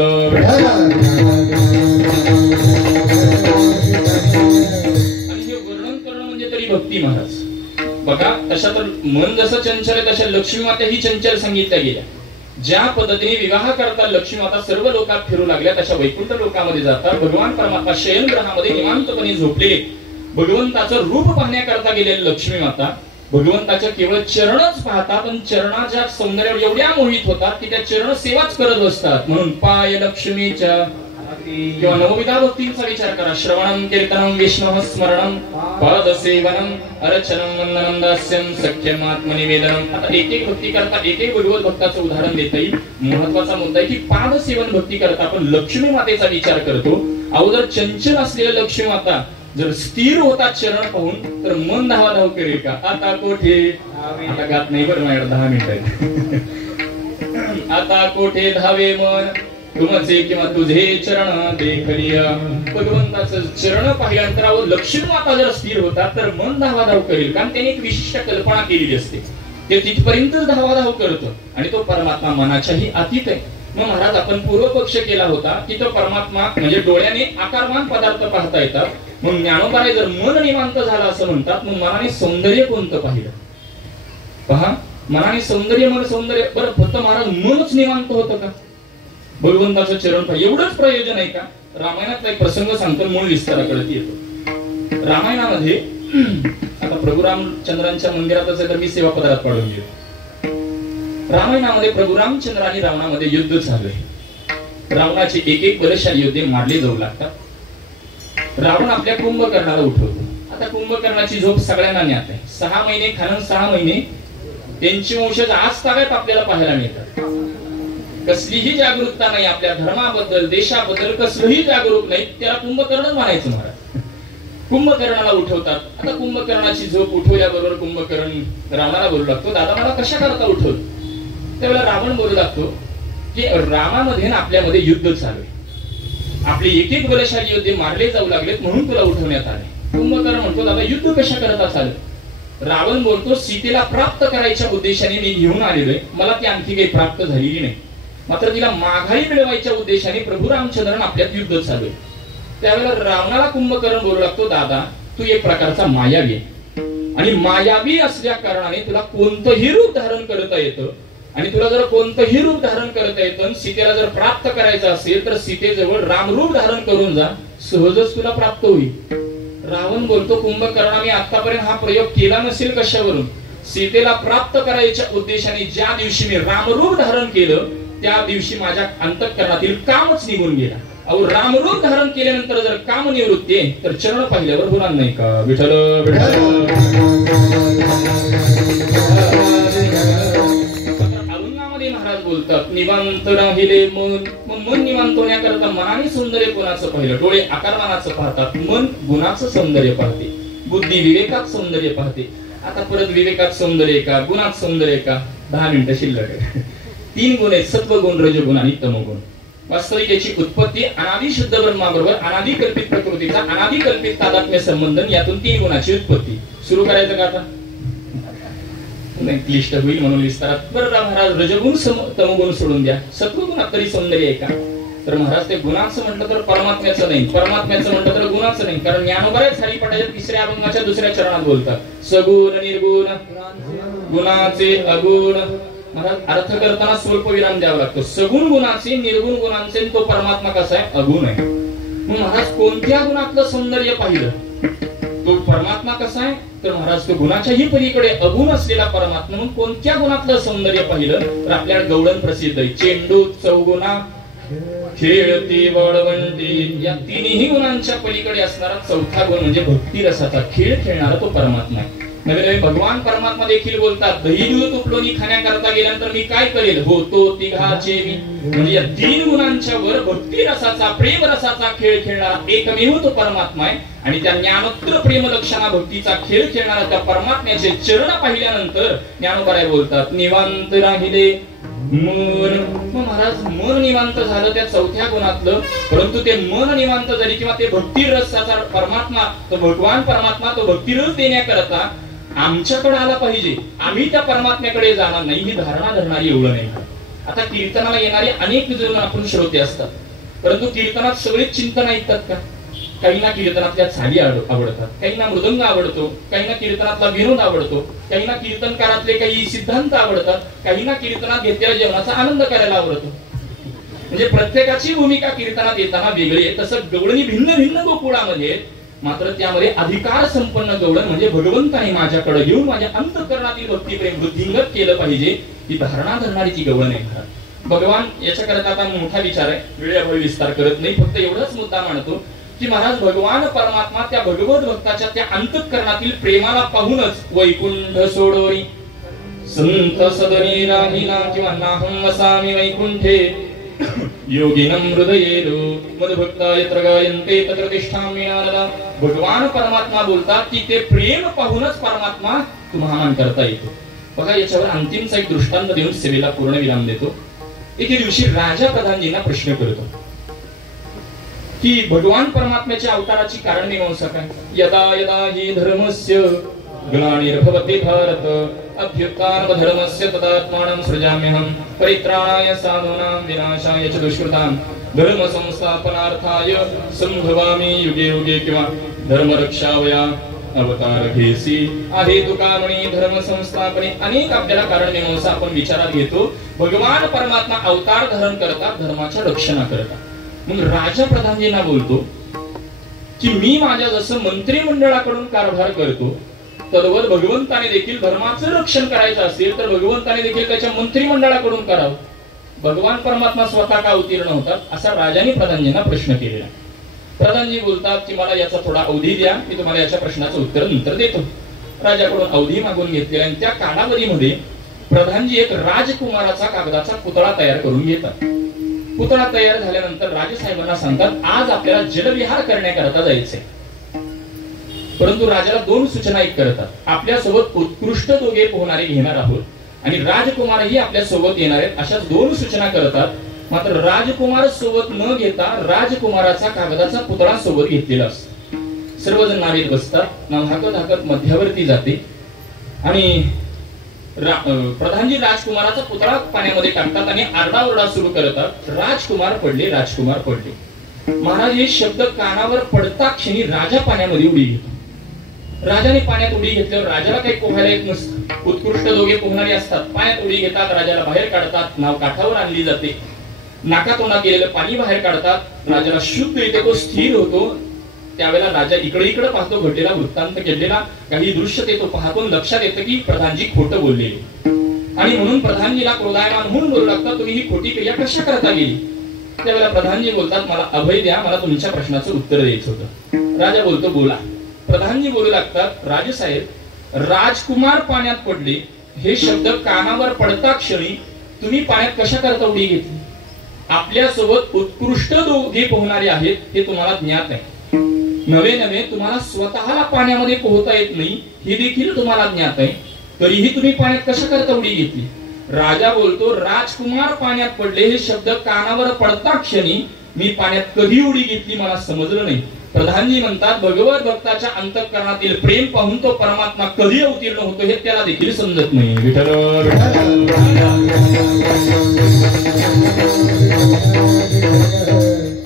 भक्ती महाराज बघा. तशा तर मन जसं चंचल आहे तशा लक्ष्मी माता ही चंचल सांगितल्या गेल्या. ज्या पद्धतीने विवाह करता लक्ष्मी माता सर्व लोकात फिरू लागल्या तशा वैकुंठ लोकामध्ये जातात. भगवान परमात्मा शयन ग्रहामध्ये निवांतपणे झोपलेले भगवंताचं रूप पाहण्याकरता गेलेले लक्ष्मी माता भगवंताच्या केवळ चरणच पाहतात पण चरणाच्या सौंदर्यावर एवढ्या मोहित होतात की त्या चरण सेवाच करत बसतात. म्हणून पाय लक्ष्मीच्या किंवा नवविधा भक्तींचा विचार करा. श्रवणं कीर्तनं विष्णु स्मरणं पाद सेवनं अर्चनं वंदनं दास्यं सख्यं आत्मनिवेदनं. आता एक भक्ती करता एक भगवत भक्ताचं उदाहरण देता येईल. महत्वाचा मुद्दा आहे की पाद सेवन भक्ती करता आपण लक्ष्मी मातेचा विचार करतो. अगोदर चंचल असलेल्या लक्ष्मी माता जर स्थिर होता चरण पाहून तर मन धावाधाव करेल का. आता कोठे आता गात नाही बरं माझ्याकडे 10 मिनिटं. आता कोठे धावे मन तुमचे किंवा तुझे चरण देखलिया. भगवंताचं चरण पाहिल्यानंतर लक्ष्मी माता जर स्थिर होता तर मन धावाधाव करेल. कारण त्याने एक विशिष्ट कल्पना केलेली असते. ते तिथपर्यंत धावाधाव करतं आणि तो परमात्मा मनाच्याही अतीत आहे. मग महाराज आपण पूर्व पक्ष केला होता की तो परमात्मा म्हणजे डोळ्याने आकारमान पदार्थ पाहता येतात. मग ज्ञानोबाने जर मन निवांत झालं असं म्हणतात. मग मनाने सौंदर्य कोणतं पाहिलं पहा. मनाने सौंदर्य मन सौंदर्य बरं फक्त महाराज मनच निवांत होतं का. भगवंताचं चरण पाहिजे एवढंच प्रयोजन आहे का. रामायणातला एक प्रसंग सांगतो मूळ विस्ताराकडे येतो. रामायणामध्ये आता प्रभू रामचंद्रांच्या मंदिरातच आहे तर मी सेवा पदार्थ पाडून घेतो. रामायणामध्ये प्रभू रामचंद्र आणि रावणामध्ये युद्ध चालू आहे. रावणाचे एक बलशाली योद्धे मारले जाऊ लागतात. रावण आपल्या कुंभकर्णाला उठवतो. आता कुंभकर्णाची झोप सगळ्यांना ज्ञात आहे. 6 महिने खाणं 6 महिने त्यांची वंशज आज ताब्यात आपल्याला पाहायला मिळतात. कसलीही जागरूकता नाही आपल्या धर्माबद्दल देशाबद्दल कसलीही जागरूक नाही. त्याला कुंभकर्ण म्हणायचं महाराज. कुंभकर्णाला उठवतात. आता कुंभकर्णाची झोप उठवल्याबरोबर कुंभकर्ण रावणाला बोलू लागतो दादा मला कशा करता उठवत. त्यावेळेला रावण बोलू लागतो की रामामध्ये ना आपल्यामध्ये युद्ध चालू आहे. आपले एक बलशाली योद्धे मारले जाऊ लागलेत म्हणून तुला उठवण्यात आले. कुंभकर्ण म्हणतो दादा युद्ध कशा करता चालू. रावण बोलतो सीतेला प्राप्त करायच्या उद्देशाने मी घेऊन आलेलोय. मला ती आणखी काही प्राप्त झालेली नाही. मात्र तिला माघारी मिळवायच्या उद्देशाने प्रभू रामचंद्रन आपल्यात युद्ध चालू आहे. त्यावेळेला रावणाला कुंभकर्ण बोलू लागतो दादा तू एक प्रकारचा मायावी आहे आणि मायावी असल्या कारणाने तुला कोणतंही रूप धारण करता येतं. आणि तुला जर कोणतंही रूप धारण करता येतं सीतेला जर प्राप्त करायचं असेल तर सीतेजवळ रामरूप धारण करून जा सहजच तुला प्राप्त होईल. रावण बोलतो कुंभकर्ण मी आतापर्यंत हा प्रयोग केला नसेल कशावरून. सीतेला प्राप्त करायच्या उद्देशाने ज्या दिवशी मी रामरूप धारण केलं त्या दिवशी माझ्या अंतःकरणातील कामच निघून गेला. अहो रामरूप धारण केल्यानंतर जर काम निवृत्ती आहे तर चरण पाहिल्यावर होणार नाही का. विठ्ठल अभंगामध्ये महाराज बोलतात निवांत राहिले मन. मन निवांत होण्याकरता मनाने सौंदर्य कोणाचं पाहिलं. डोळे आकारमानाचं पाहतात. मन गुणाचं सौंदर्य पाहते. बुद्धी विवेकात सौंदर्य पाहते. आता परत विवेकात सौंदर्य का गुणात सौंदर्य का 10 मिनिटं शिल्लक आहे. 3 गुण आहेत सत्वगुण रजोगुण आणि तमोगुण. वास्तविक याची उत्पत्ती अनादि शुद्ध ब्रह्माबरोबर अनादि कल्पित प्रकृतीचा अनादि कल्पित तादात्म्य संबंधन, यातून 3 गुणाची उत्पत्ती. सुरू करायचं का आता? नाही, क्लिष्ट होईल म्हणून विस्तारात. बरं महाराज, रजगुण तमगुण सोडून द्या, सत्वगुणात तरी सौंदर्य आहे का? तर महाराज ते गुणाचं म्हटलं तर परमात्म्याचं नाही, परमात्म्याचं म्हटलं तर गुणाचं नाही. कारण ज्ञानोबऱ्याच हरिपाठाच्या 3ऱ्या अभंगाच्या 2ऱ्या चरणात बोलतात, सगुण निर्गुण गुणाचे अगुण. महाराज अर्थ करताना स्वल्प विराम द्यावा लागतो. सगुण गुणाचे, निर्गुण गुणांचे, तो परमात्मा कसा आहे? अगुण आहे. मग महाराज कोणत्या गुणातलं सौंदर्य पाहिलं? तो परमात्मा कसा आहे? तर महाराज तो गुणाच्याही पलीकडे अगुण असलेला परमात्मा. म्हणून कोणत्या गुणातलं सौंदर्य पाहिलं तर आपल्याला गवळण प्रसिद्ध आहे, चेंडू चौगुणा खेळती वळवंटी. या 3ही गुणांच्या पलीकडे असणारा 4था गुण म्हणजे भक्ती रसाचा खेळ खेळणारा तो परमात्मा आहे. नवे नवे भगवान परमात्मा देखील बोलतात, दही दूध तुपलोनी खाण्याकरता गेल्यानंतर मी काय करेल? होतो तिघाचे मी. म्हणजे या 3 गुणांच्या वर भक्ती रसाचा, प्रेम रसाचा खेळ खेळणारा एकमेव तो परमात्मा आहे. आणि त्या ज्ञानोत्तर प्रेम लक्षणा भक्तीचा खेळ खेळणारा त्या परमात्म्याचे चरण पाहिल्यानंतर ज्ञानोबराय बोलतात, निवांत राहिले मन. मग महाराज मन निवांत झालं त्या 4थ्या गुणातलं. परंतु ते मन निवांत जरी किंवा ते भक्ती रसाचा परमात्मा, तो भगवान परमात्मा, तो भक्ती रस देण्याकरता आमच्याकडे आला पाहिजे, आम्ही त्या परमात्म्याकडे जाणार नाही, ही धारणा धरणारी एवढं नाही. आता कीर्तनाला येणारे अनेक जण आपण श्रोते असतात, परंतु कीर्तनात सगळे चिंतन ऐकतात का? काहींना कीर्तनातल्या चाली आवडतात, काहींना मृदंग आवडतो, काहींना कीर्तनातला विनोद आवडतो, काहींना कीर्तनकारातले काही सिद्धांत आवडतात, काहींना कीर्तनात घेतलेल्या जेवणाचा आनंद करायला आवडतो. म्हणजे प्रत्येकाची भूमिका कीर्तनात येताना वेगळी आहे. तसं गवळणी भिन्न भिन्न गोकुळामध्ये, मात्र त्यामध्ये अधिकार संपन्न गवळण म्हणजे भगवंताने माझ्याकडे घेऊन माझ्या अंतःकरणातील भक्तिप्रेम वृद्धिंगत केलं पाहिजे, ही धारणा धरणारी ती गवळण आहे. भगवान याच्याकरता आता मोठा विचार आहे, वेळेअभावी विस्तार करत नाही, फक्त एवढाच मुद्दा मांडतो की महाराज भगवान परमात्मा त्या भगवत भक्ताच्या त्या अंतःकरणातील प्रेमाला पाहूनच वैकुंठ सोडोरी संत सदनी राहिला किंवा नाहं वसामि वैकुंठे योगिनं हृदयेलो मदभक्ता यत्र गायन्ते तत्र तिष्ठामि नारदा. भगवान परमात्मा बोलतात की ते प्रेम पाहूनच परमात्मा तुम्हाला करता येतो. बघा याच्यावर अंतिमचा एक दृष्टांत देऊन सेवेला पूर्ण विराम देतो. एके दिवशी राजा प्रधानजींना प्रश्न करतो की भगवान परमात्म्याच्या अवताराची कारण मीमांसा काय? यदा यदा हि धर्मस्य ग्लानिर्भवति भारत अभ्युत्थानमधर्मस्य तदात्मानं सृजाम्यहं परित्राणाय साधूनां विनाशाय च दुष्कृतां धर्म संस्थापनार्थाय संभवामि युगे युगे. किंवा धर्म रक्षावया अवतार घेसी आहे तुकामणी धर्म संस्थापने. अनेक आपल्याला कारण मीमांसा आपण विचारात घेतो. भगवान परमात्मा अवतार धारण करतात धर्माच्या रक्षणा करतात. मग राजा प्रधानजींना बोलतो की मी माझ्या जसं मंत्रिमंडळाकडून कारभार करतो, तद्वत भगवंताने देखील धर्माचं रक्षण करायचं असेल तर भगवंताने देखील त्याच्या मंत्रिमंडळाकडून करावं. भगवान परमात्मा स्वतः का अवतीर्ण होतात असा राजाने प्रधानजींना प्रश्न केलेला. प्रधानजी बोलतात की मला याचा थोडा अवधी द्या, मी तुम्हाला याच्या प्रश्नाचं उत्तर नंतर देतो. राजाकडून अवधी मागून घेतलेला आणि त्या कालावधीमध्ये प्रधानजी एक राजकुमाराचा कागदाचा पुतळा तयार करून घेतात. पुतळा तयार झाल्यानंतर राजसाहेबांना सांगतात आज आपल्याला जलविहार करण्याकरता जायचंय. परंतु राजाला 2 सूचना एक करतात, आपल्या सोबत उत्कृष्ट दोघे पोहणारे घेणार आहोत आणि राजकुमारही आपल्या सोबत येणार आहेत, अशा 2 सूचना करतात. मात्र राजकुमार सोबत न घेता राजकुमाराचा कागदाचा पुतळा सोबत घेतलेला असतो. सर्वजण नावेत बसतात, नाव हाकत हाकत मध्यावरती जाते आणि प्रधानजी राजकुमाराचा पुतळा पाण्यामध्ये टाकतात आणि आरडाओरडा सुरू करतात, राजकुमार पडले, राजकुमार पडले. महाराज हे शब्द कानावर पडता क्षणी राजा पाण्यामध्ये उडी घेतो. राजाने पाण्यात उडी घेतल्यावर राजाला काही पोहायला येत नसतं. उत्कृष्ट दोघे पोहणारे असतात, पाण्यात उडी घेतात, राजाला बाहेर काढतात, नाव काठावर आणली जाते, नाकातोंडात गेलेलं पाणी बाहेर काढतात, राजाला शुद्ध येते, तो स्थिर होतो. त्यावेळेला राजा इकडे इकडे पाहतो, घडलेला वृत्तांत घडलेला काही दृश्य ते तो पाहतो, लक्षात येतं की प्रधानजी खोटं बोललेले. आणि म्हणून प्रधानजीला क्रोधायमान होऊन बोलू लागतात, तुम्ही ही खोटी क्रिया कशा करता गेली? त्यावेळेला प्रधानजी बोलतात मला अभय द्या, मला तुमच्या प्रश्नाचं उत्तर द्यायचं होतं. राजा बोलतो बोला. प्रधानजी बोलू लागतात, राजसाहेब राजकुमार पाण्यात पडले हे शब्द कानावर पडता क्षणी तुम्ही पाण्यात कशा करता उडी घेतली? आपल्या सोबत उत्कृष्ट दोघे पोहणारे आहेत हे तुम्हाला ज्ञात आहे. नवे नवे तुम्हाला स्वतःला पाण्यामध्ये पोहता येत नाही हे देखील तुम्हाला ज्ञात आहे, तरीही तुम्ही पाण्यात कशा करता उडी घेतली? राजा बोलतो राजकुमार पाण्यात पडले, हे शब्द कानावर पडता क्षणी मी पाण्यात कधी उडी घेतली मला समजलं नाही. प्रधानजी म्हणतात भगवत भक्ताच्या अंतःकरणातील प्रेम पाहून तो परमात्मा कधी अवतीर्ण होतो हे त्याला देखील समजत नाही. विठ्ठल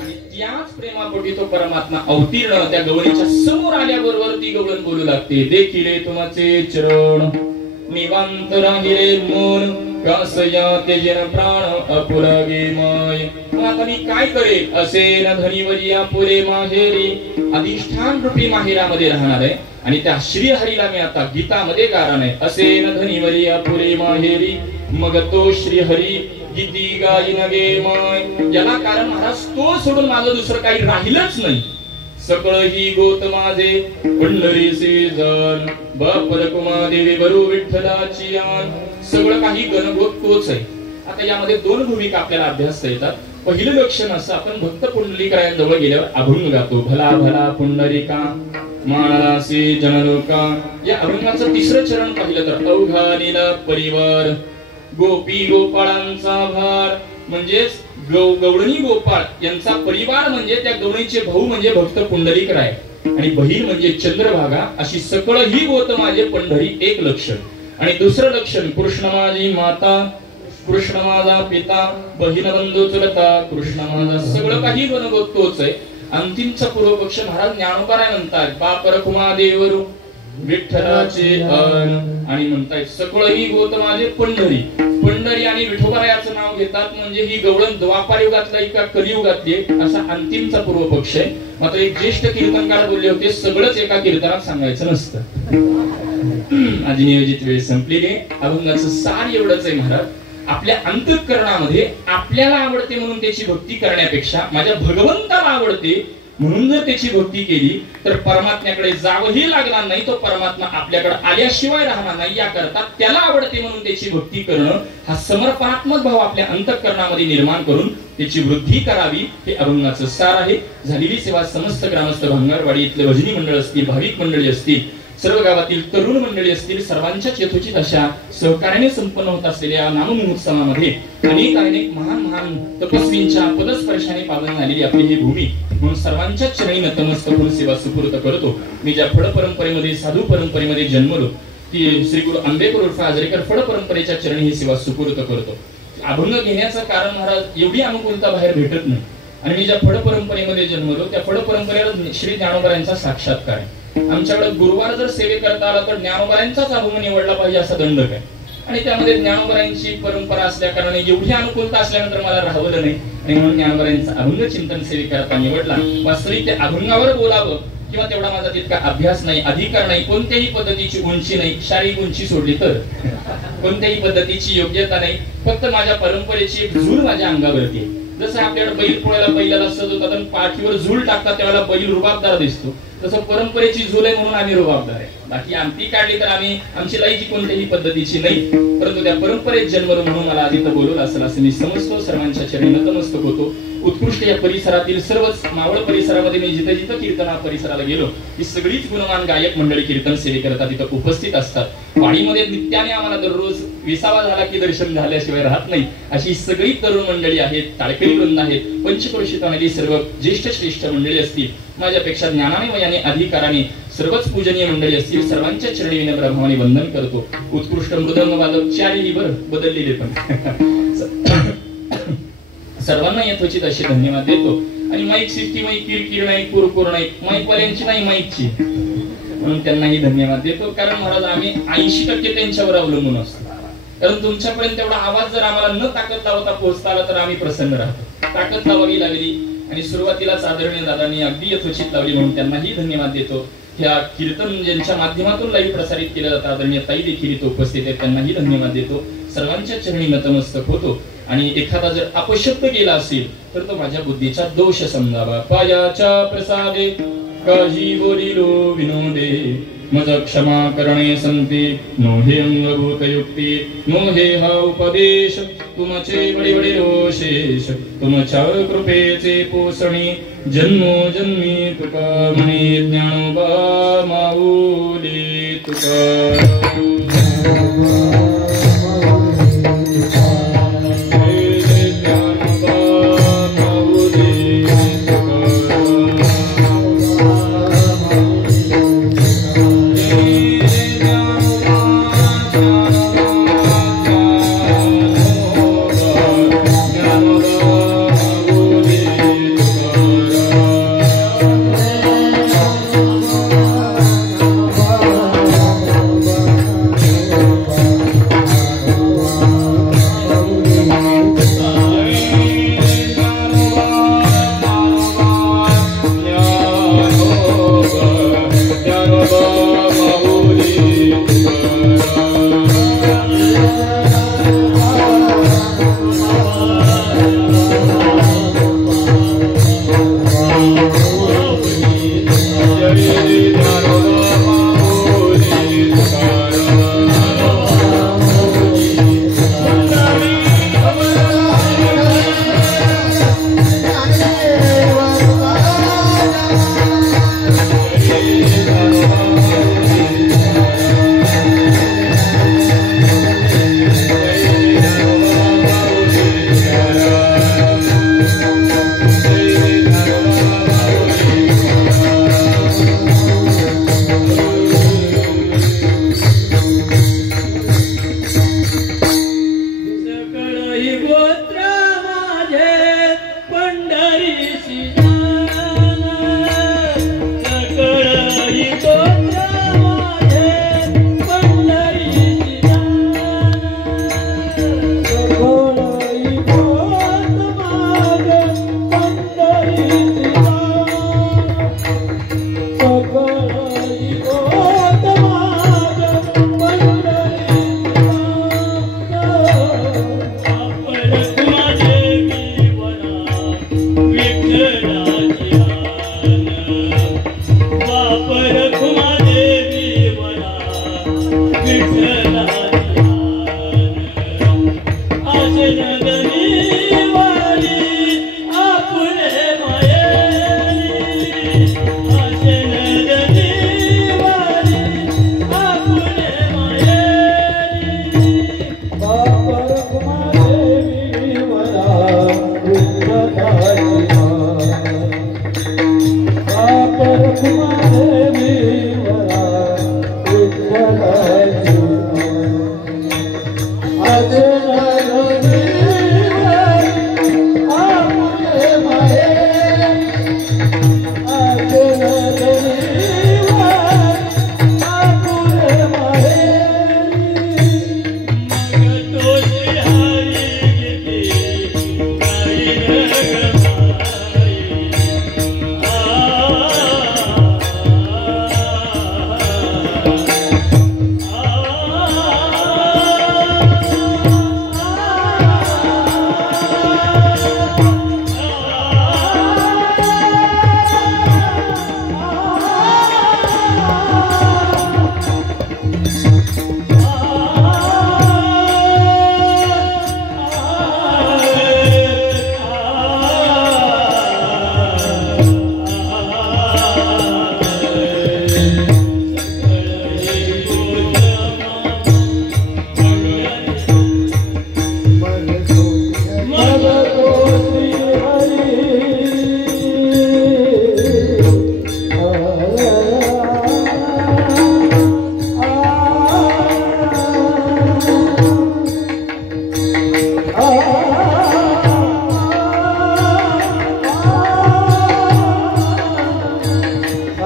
आणि त्याच प्रेमापोटी तो परमात्मा अवतीर्ण त्या गवळीच्या समोर आल्याबरोबर ती गवळण बोलू लागते, देखिले तुमचे चरण निवांत राहिले मन, कासया तेजन प्राण अपुलगे माय. मग आता मी काय करेल, असे न धनीवरी अपुरे माहेरी, अधिष्ठान रूपी माहेरामध्ये राहणार आहे. आणि त्या श्रीहरीला मी आता गीतामध्ये गाणं आहे, असे न धनीवरी अपुरे माहेरी, मग तो श्रीहरी गीती गायन गे माय. याला कारण महाराज तो सोडून माझं दुसरं काही राहिलंच नाही. सकळ ही गोत माझे पंढरीचे जन, बापर कुमादेवी बरू विठ्ठलाची आन. सगळं काही गणगोत तोच आहे. आता यामध्ये दोन भूमिका आपल्याला अभ्यासता येतात. पहिलं लक्षण असं, आपण भक्त पुंडलिकायांजवळ गेल्यावर अभंग गातो, भला भला पुंडलिका माळासी जनलोका. या अभंगाचं तिसरं चरण पाहिलं तर अवघा लीला परिवार, गोपी गोपाळांचा भार, म्हणजेच गवळणी गोपाळ यांचा परिवार म्हणजे त्या गवळणीचे भाऊ म्हणजे भक्त पुंडलिक राय आणि बहीण म्हणजे चंद्रभागा. अशी सकळ ही गोत माझे पंढरी एक लक्षण. आणि दुसरं लक्षण कृष्ण माझी माता, कृष्ण माझा पिता, बहीण बंधू चुलता, कृष्ण माझा. सगळं काही गणगोत तोच आहे. अंतिमचा पूर्व पक्ष महाराज ज्ञानोबा म्हणतात, बापर कुमादेवरू विठ्ठलाचे अन. आणि म्हणतायत सकळ ही गोत माझे पंढरी. पंढरी आणि विठोबा याचं नाव घेतात म्हणजे ही गवळण द्वापार युगातली का कलियुगातली असा अंतिमचा पूर्व पक्ष आहे. मात्र एक ज्येष्ठ कीर्तनकार बोलले होते, सगळंच एका कीर्तनात सांगायचं नसतं. आधी नियोजित वेळ संपलेली आहे. अभंगाचं सार एवढंच आहे महाराज, आपल्या अंतःकरणामध्ये आपल्याला आवडते म्हणून त्याची भक्ती करण्यापेक्षा माझ्या भगवंताला आवडते म्हणून जर त्याची भक्ती केली तर परमात्म्याकडे जावंही लागणार नाही, तो परमात्मा आपल्याकडे आल्याशिवाय राहणार नाही. याकरता त्याला आवडते म्हणून त्याची भक्ती करणं हा समर्पणात्मक भाव आपल्या अंतःकरणामध्ये निर्माण करून त्याची वृद्धी करावी, हे अभंगाचं सार आहे. झालेली सेवा समस्त ग्रामस्थ भांगरवाडी इथले भजनी मंडळ असतील, भाविक मंडळी असतील, सर्व गावातील तरुण मंडळी असतील, सर्वांच्याच यथोचित अशा सहकार्याने संपन्न होत असलेल्या नाम महोत्सवामध्ये अनेक महान महान तपस्वींच्या पदस्पर्शाने पावन झालेली आपली ही भूमी म्हणून सर्वांच्या चरणी नतमस्तक होऊन सेवा सुपूर्त करतो. मी ज्या फड परंपरेमध्ये साधू परंपरेमध्ये जन्मलो ती श्री गुरु आंबेकर उर्फ आजरेकर फड परंपरेच्या चरणी ही सेवा सुपूर्त करतो. अभंग घेण्याचं कारण महाराज एवढी अनुकूलता बाहेर भेटत नाही. आणि मी ज्या फड परंपरेमध्ये जन्मलो त्या फड परंपरेला श्री ज्ञानोबा यांचा साक्षात्कार आहे. आमच्याकडे गुरुवार जर सेवे करता आला तर ज्ञानोबांचाच अभंग निवडला पाहिजे असा दंडक आहे. आणि त्यामध्ये ज्ञानोबांची परंपरा असल्या कारणाने एवढी अनुकूलता असल्यानंतर मला राहवलं नाही आणि म्हणून ज्ञानोबांचा अभंग चिंतन सेविकरता निवडला. वास्तविक त्या अभंगावर बोलावं किंवा तेवढा माझा तितका अभ्यास नाही, अधिकार नाही, कोणत्याही पद्धतीची उंची नाही, शारीरिक उंची सोडली तर कोणत्याही पद्धतीची योग्यता नाही, फक्त माझ्या परंपरेची एक झूल माझ्या अंगावरती आहे. जसं आपल्याकडे बैल पोळ्याला बैलाला सजवतात आणि पाठीवर झूल टाकतात त्यावेळेला बैल रुबाबदार दिसतो, तसं परंपरेची झूल आहे म्हणून आम्ही रुबाबदार आहे. बाकी आमटी काढली तर आमची लायकी कोणत्याही पद्धतीची नाही, परंतु त्या परंपरेत जन्मलो म्हणून मला आधी तर बोलवलं असेल असं मी समजतो. सर्वांच्या चरणी नतमस्तक होतो. उत्कृष्ट या परिसरातील सर्वच मावळ परिसरामध्ये मी जिथं जिथं कीर्तना परिसराला गेलो ती सगळीच गुणवान गायक मंडळी कीर्तन सेवे करतात, तिथं उपस्थित असतात. वाडीमध्ये नित्याने आम्हाला दररोज विसावा झाला की दर्शन झाल्याशिवाय राहत नाही अशी सगळी तरुण मंडळी आहेत, टाळकरी वृंद आहेत, पंचक्रोशीतांमधील सर्व ज्येष्ठ श्रेष्ठ मंडळी असतील, माझ्यापेक्षा ज्ञानाने वयाने अधिकाराने सर्वच पूजनीय मंडळी असतील, सर्वांच्या चरणी विनम्र भावाने वंदन करतो. उत्कृष्ट मृदंग वादक चारही बदललेले पण सर्वांना यथोचित असे धन्यवाद देतो. आणि माईक सिस्टीम किरकिर नाही, कुरकुर नाही, माईक वाल्यांची नाही माईकची, म्हणून त्यांनाही धन्यवाद देतो. कारण महाराज आम्ही 80% त्यांच्यावर अवलंबून असतो. कारण तुमच्यापर्यंत तेवढा आवाज जर आम्हाला न ताकद लावता पोहोचता आला तर आम्ही प्रसन्न राहतो. ताकद लावावी लागली आणि सुरुवातीलाच आदरणीय दादांनी अगदी यथोचित लावली म्हणून त्यांनाही धन्यवाद देतो. ह्या कीर्तन ज्यांच्या माध्यमातून लाईव्ह प्रसारित केलं जातं आदरणीय ताई देखील इथे उपस्थित आहेत, त्यांनाही धन्यवाद देतो. सर्वांच्या चरणी नतमस्तक होतो. आणि एखादा जर अपशब्द केला असेल तर तो माझ्या बुद्धीचा दोष समजावा. पायाच्या प्रसादे काही बोलिलो विनोदे, मज क्षमा करणे संती, नोहे अंगभूत युक्ती, नोहे हा उपदेश, तुमचे बडे बडे रोषेश, तुमच्या कृपेचे पोषणी, जन्मोजन्मी तुका म्हणे ज्ञानोबा माऊली तुका.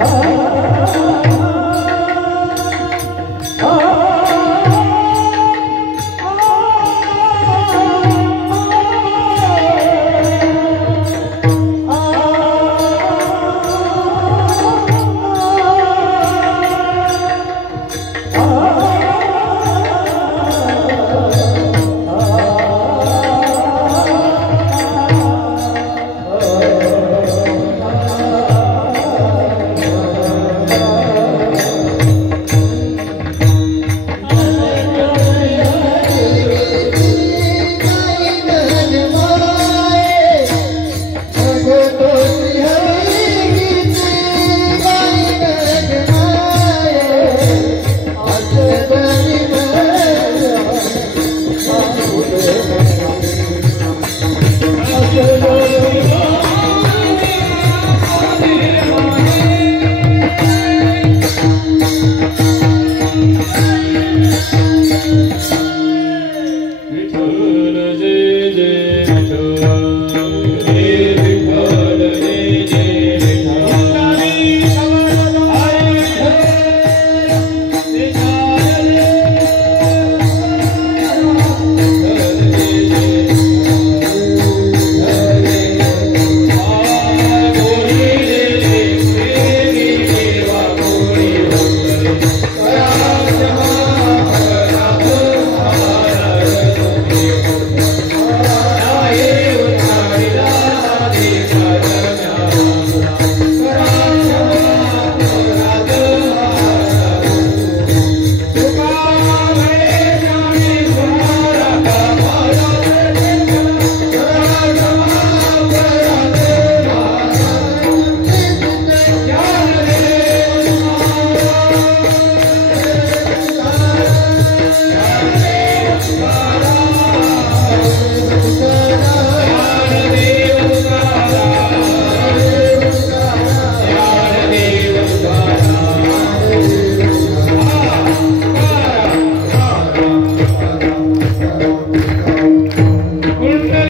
Ah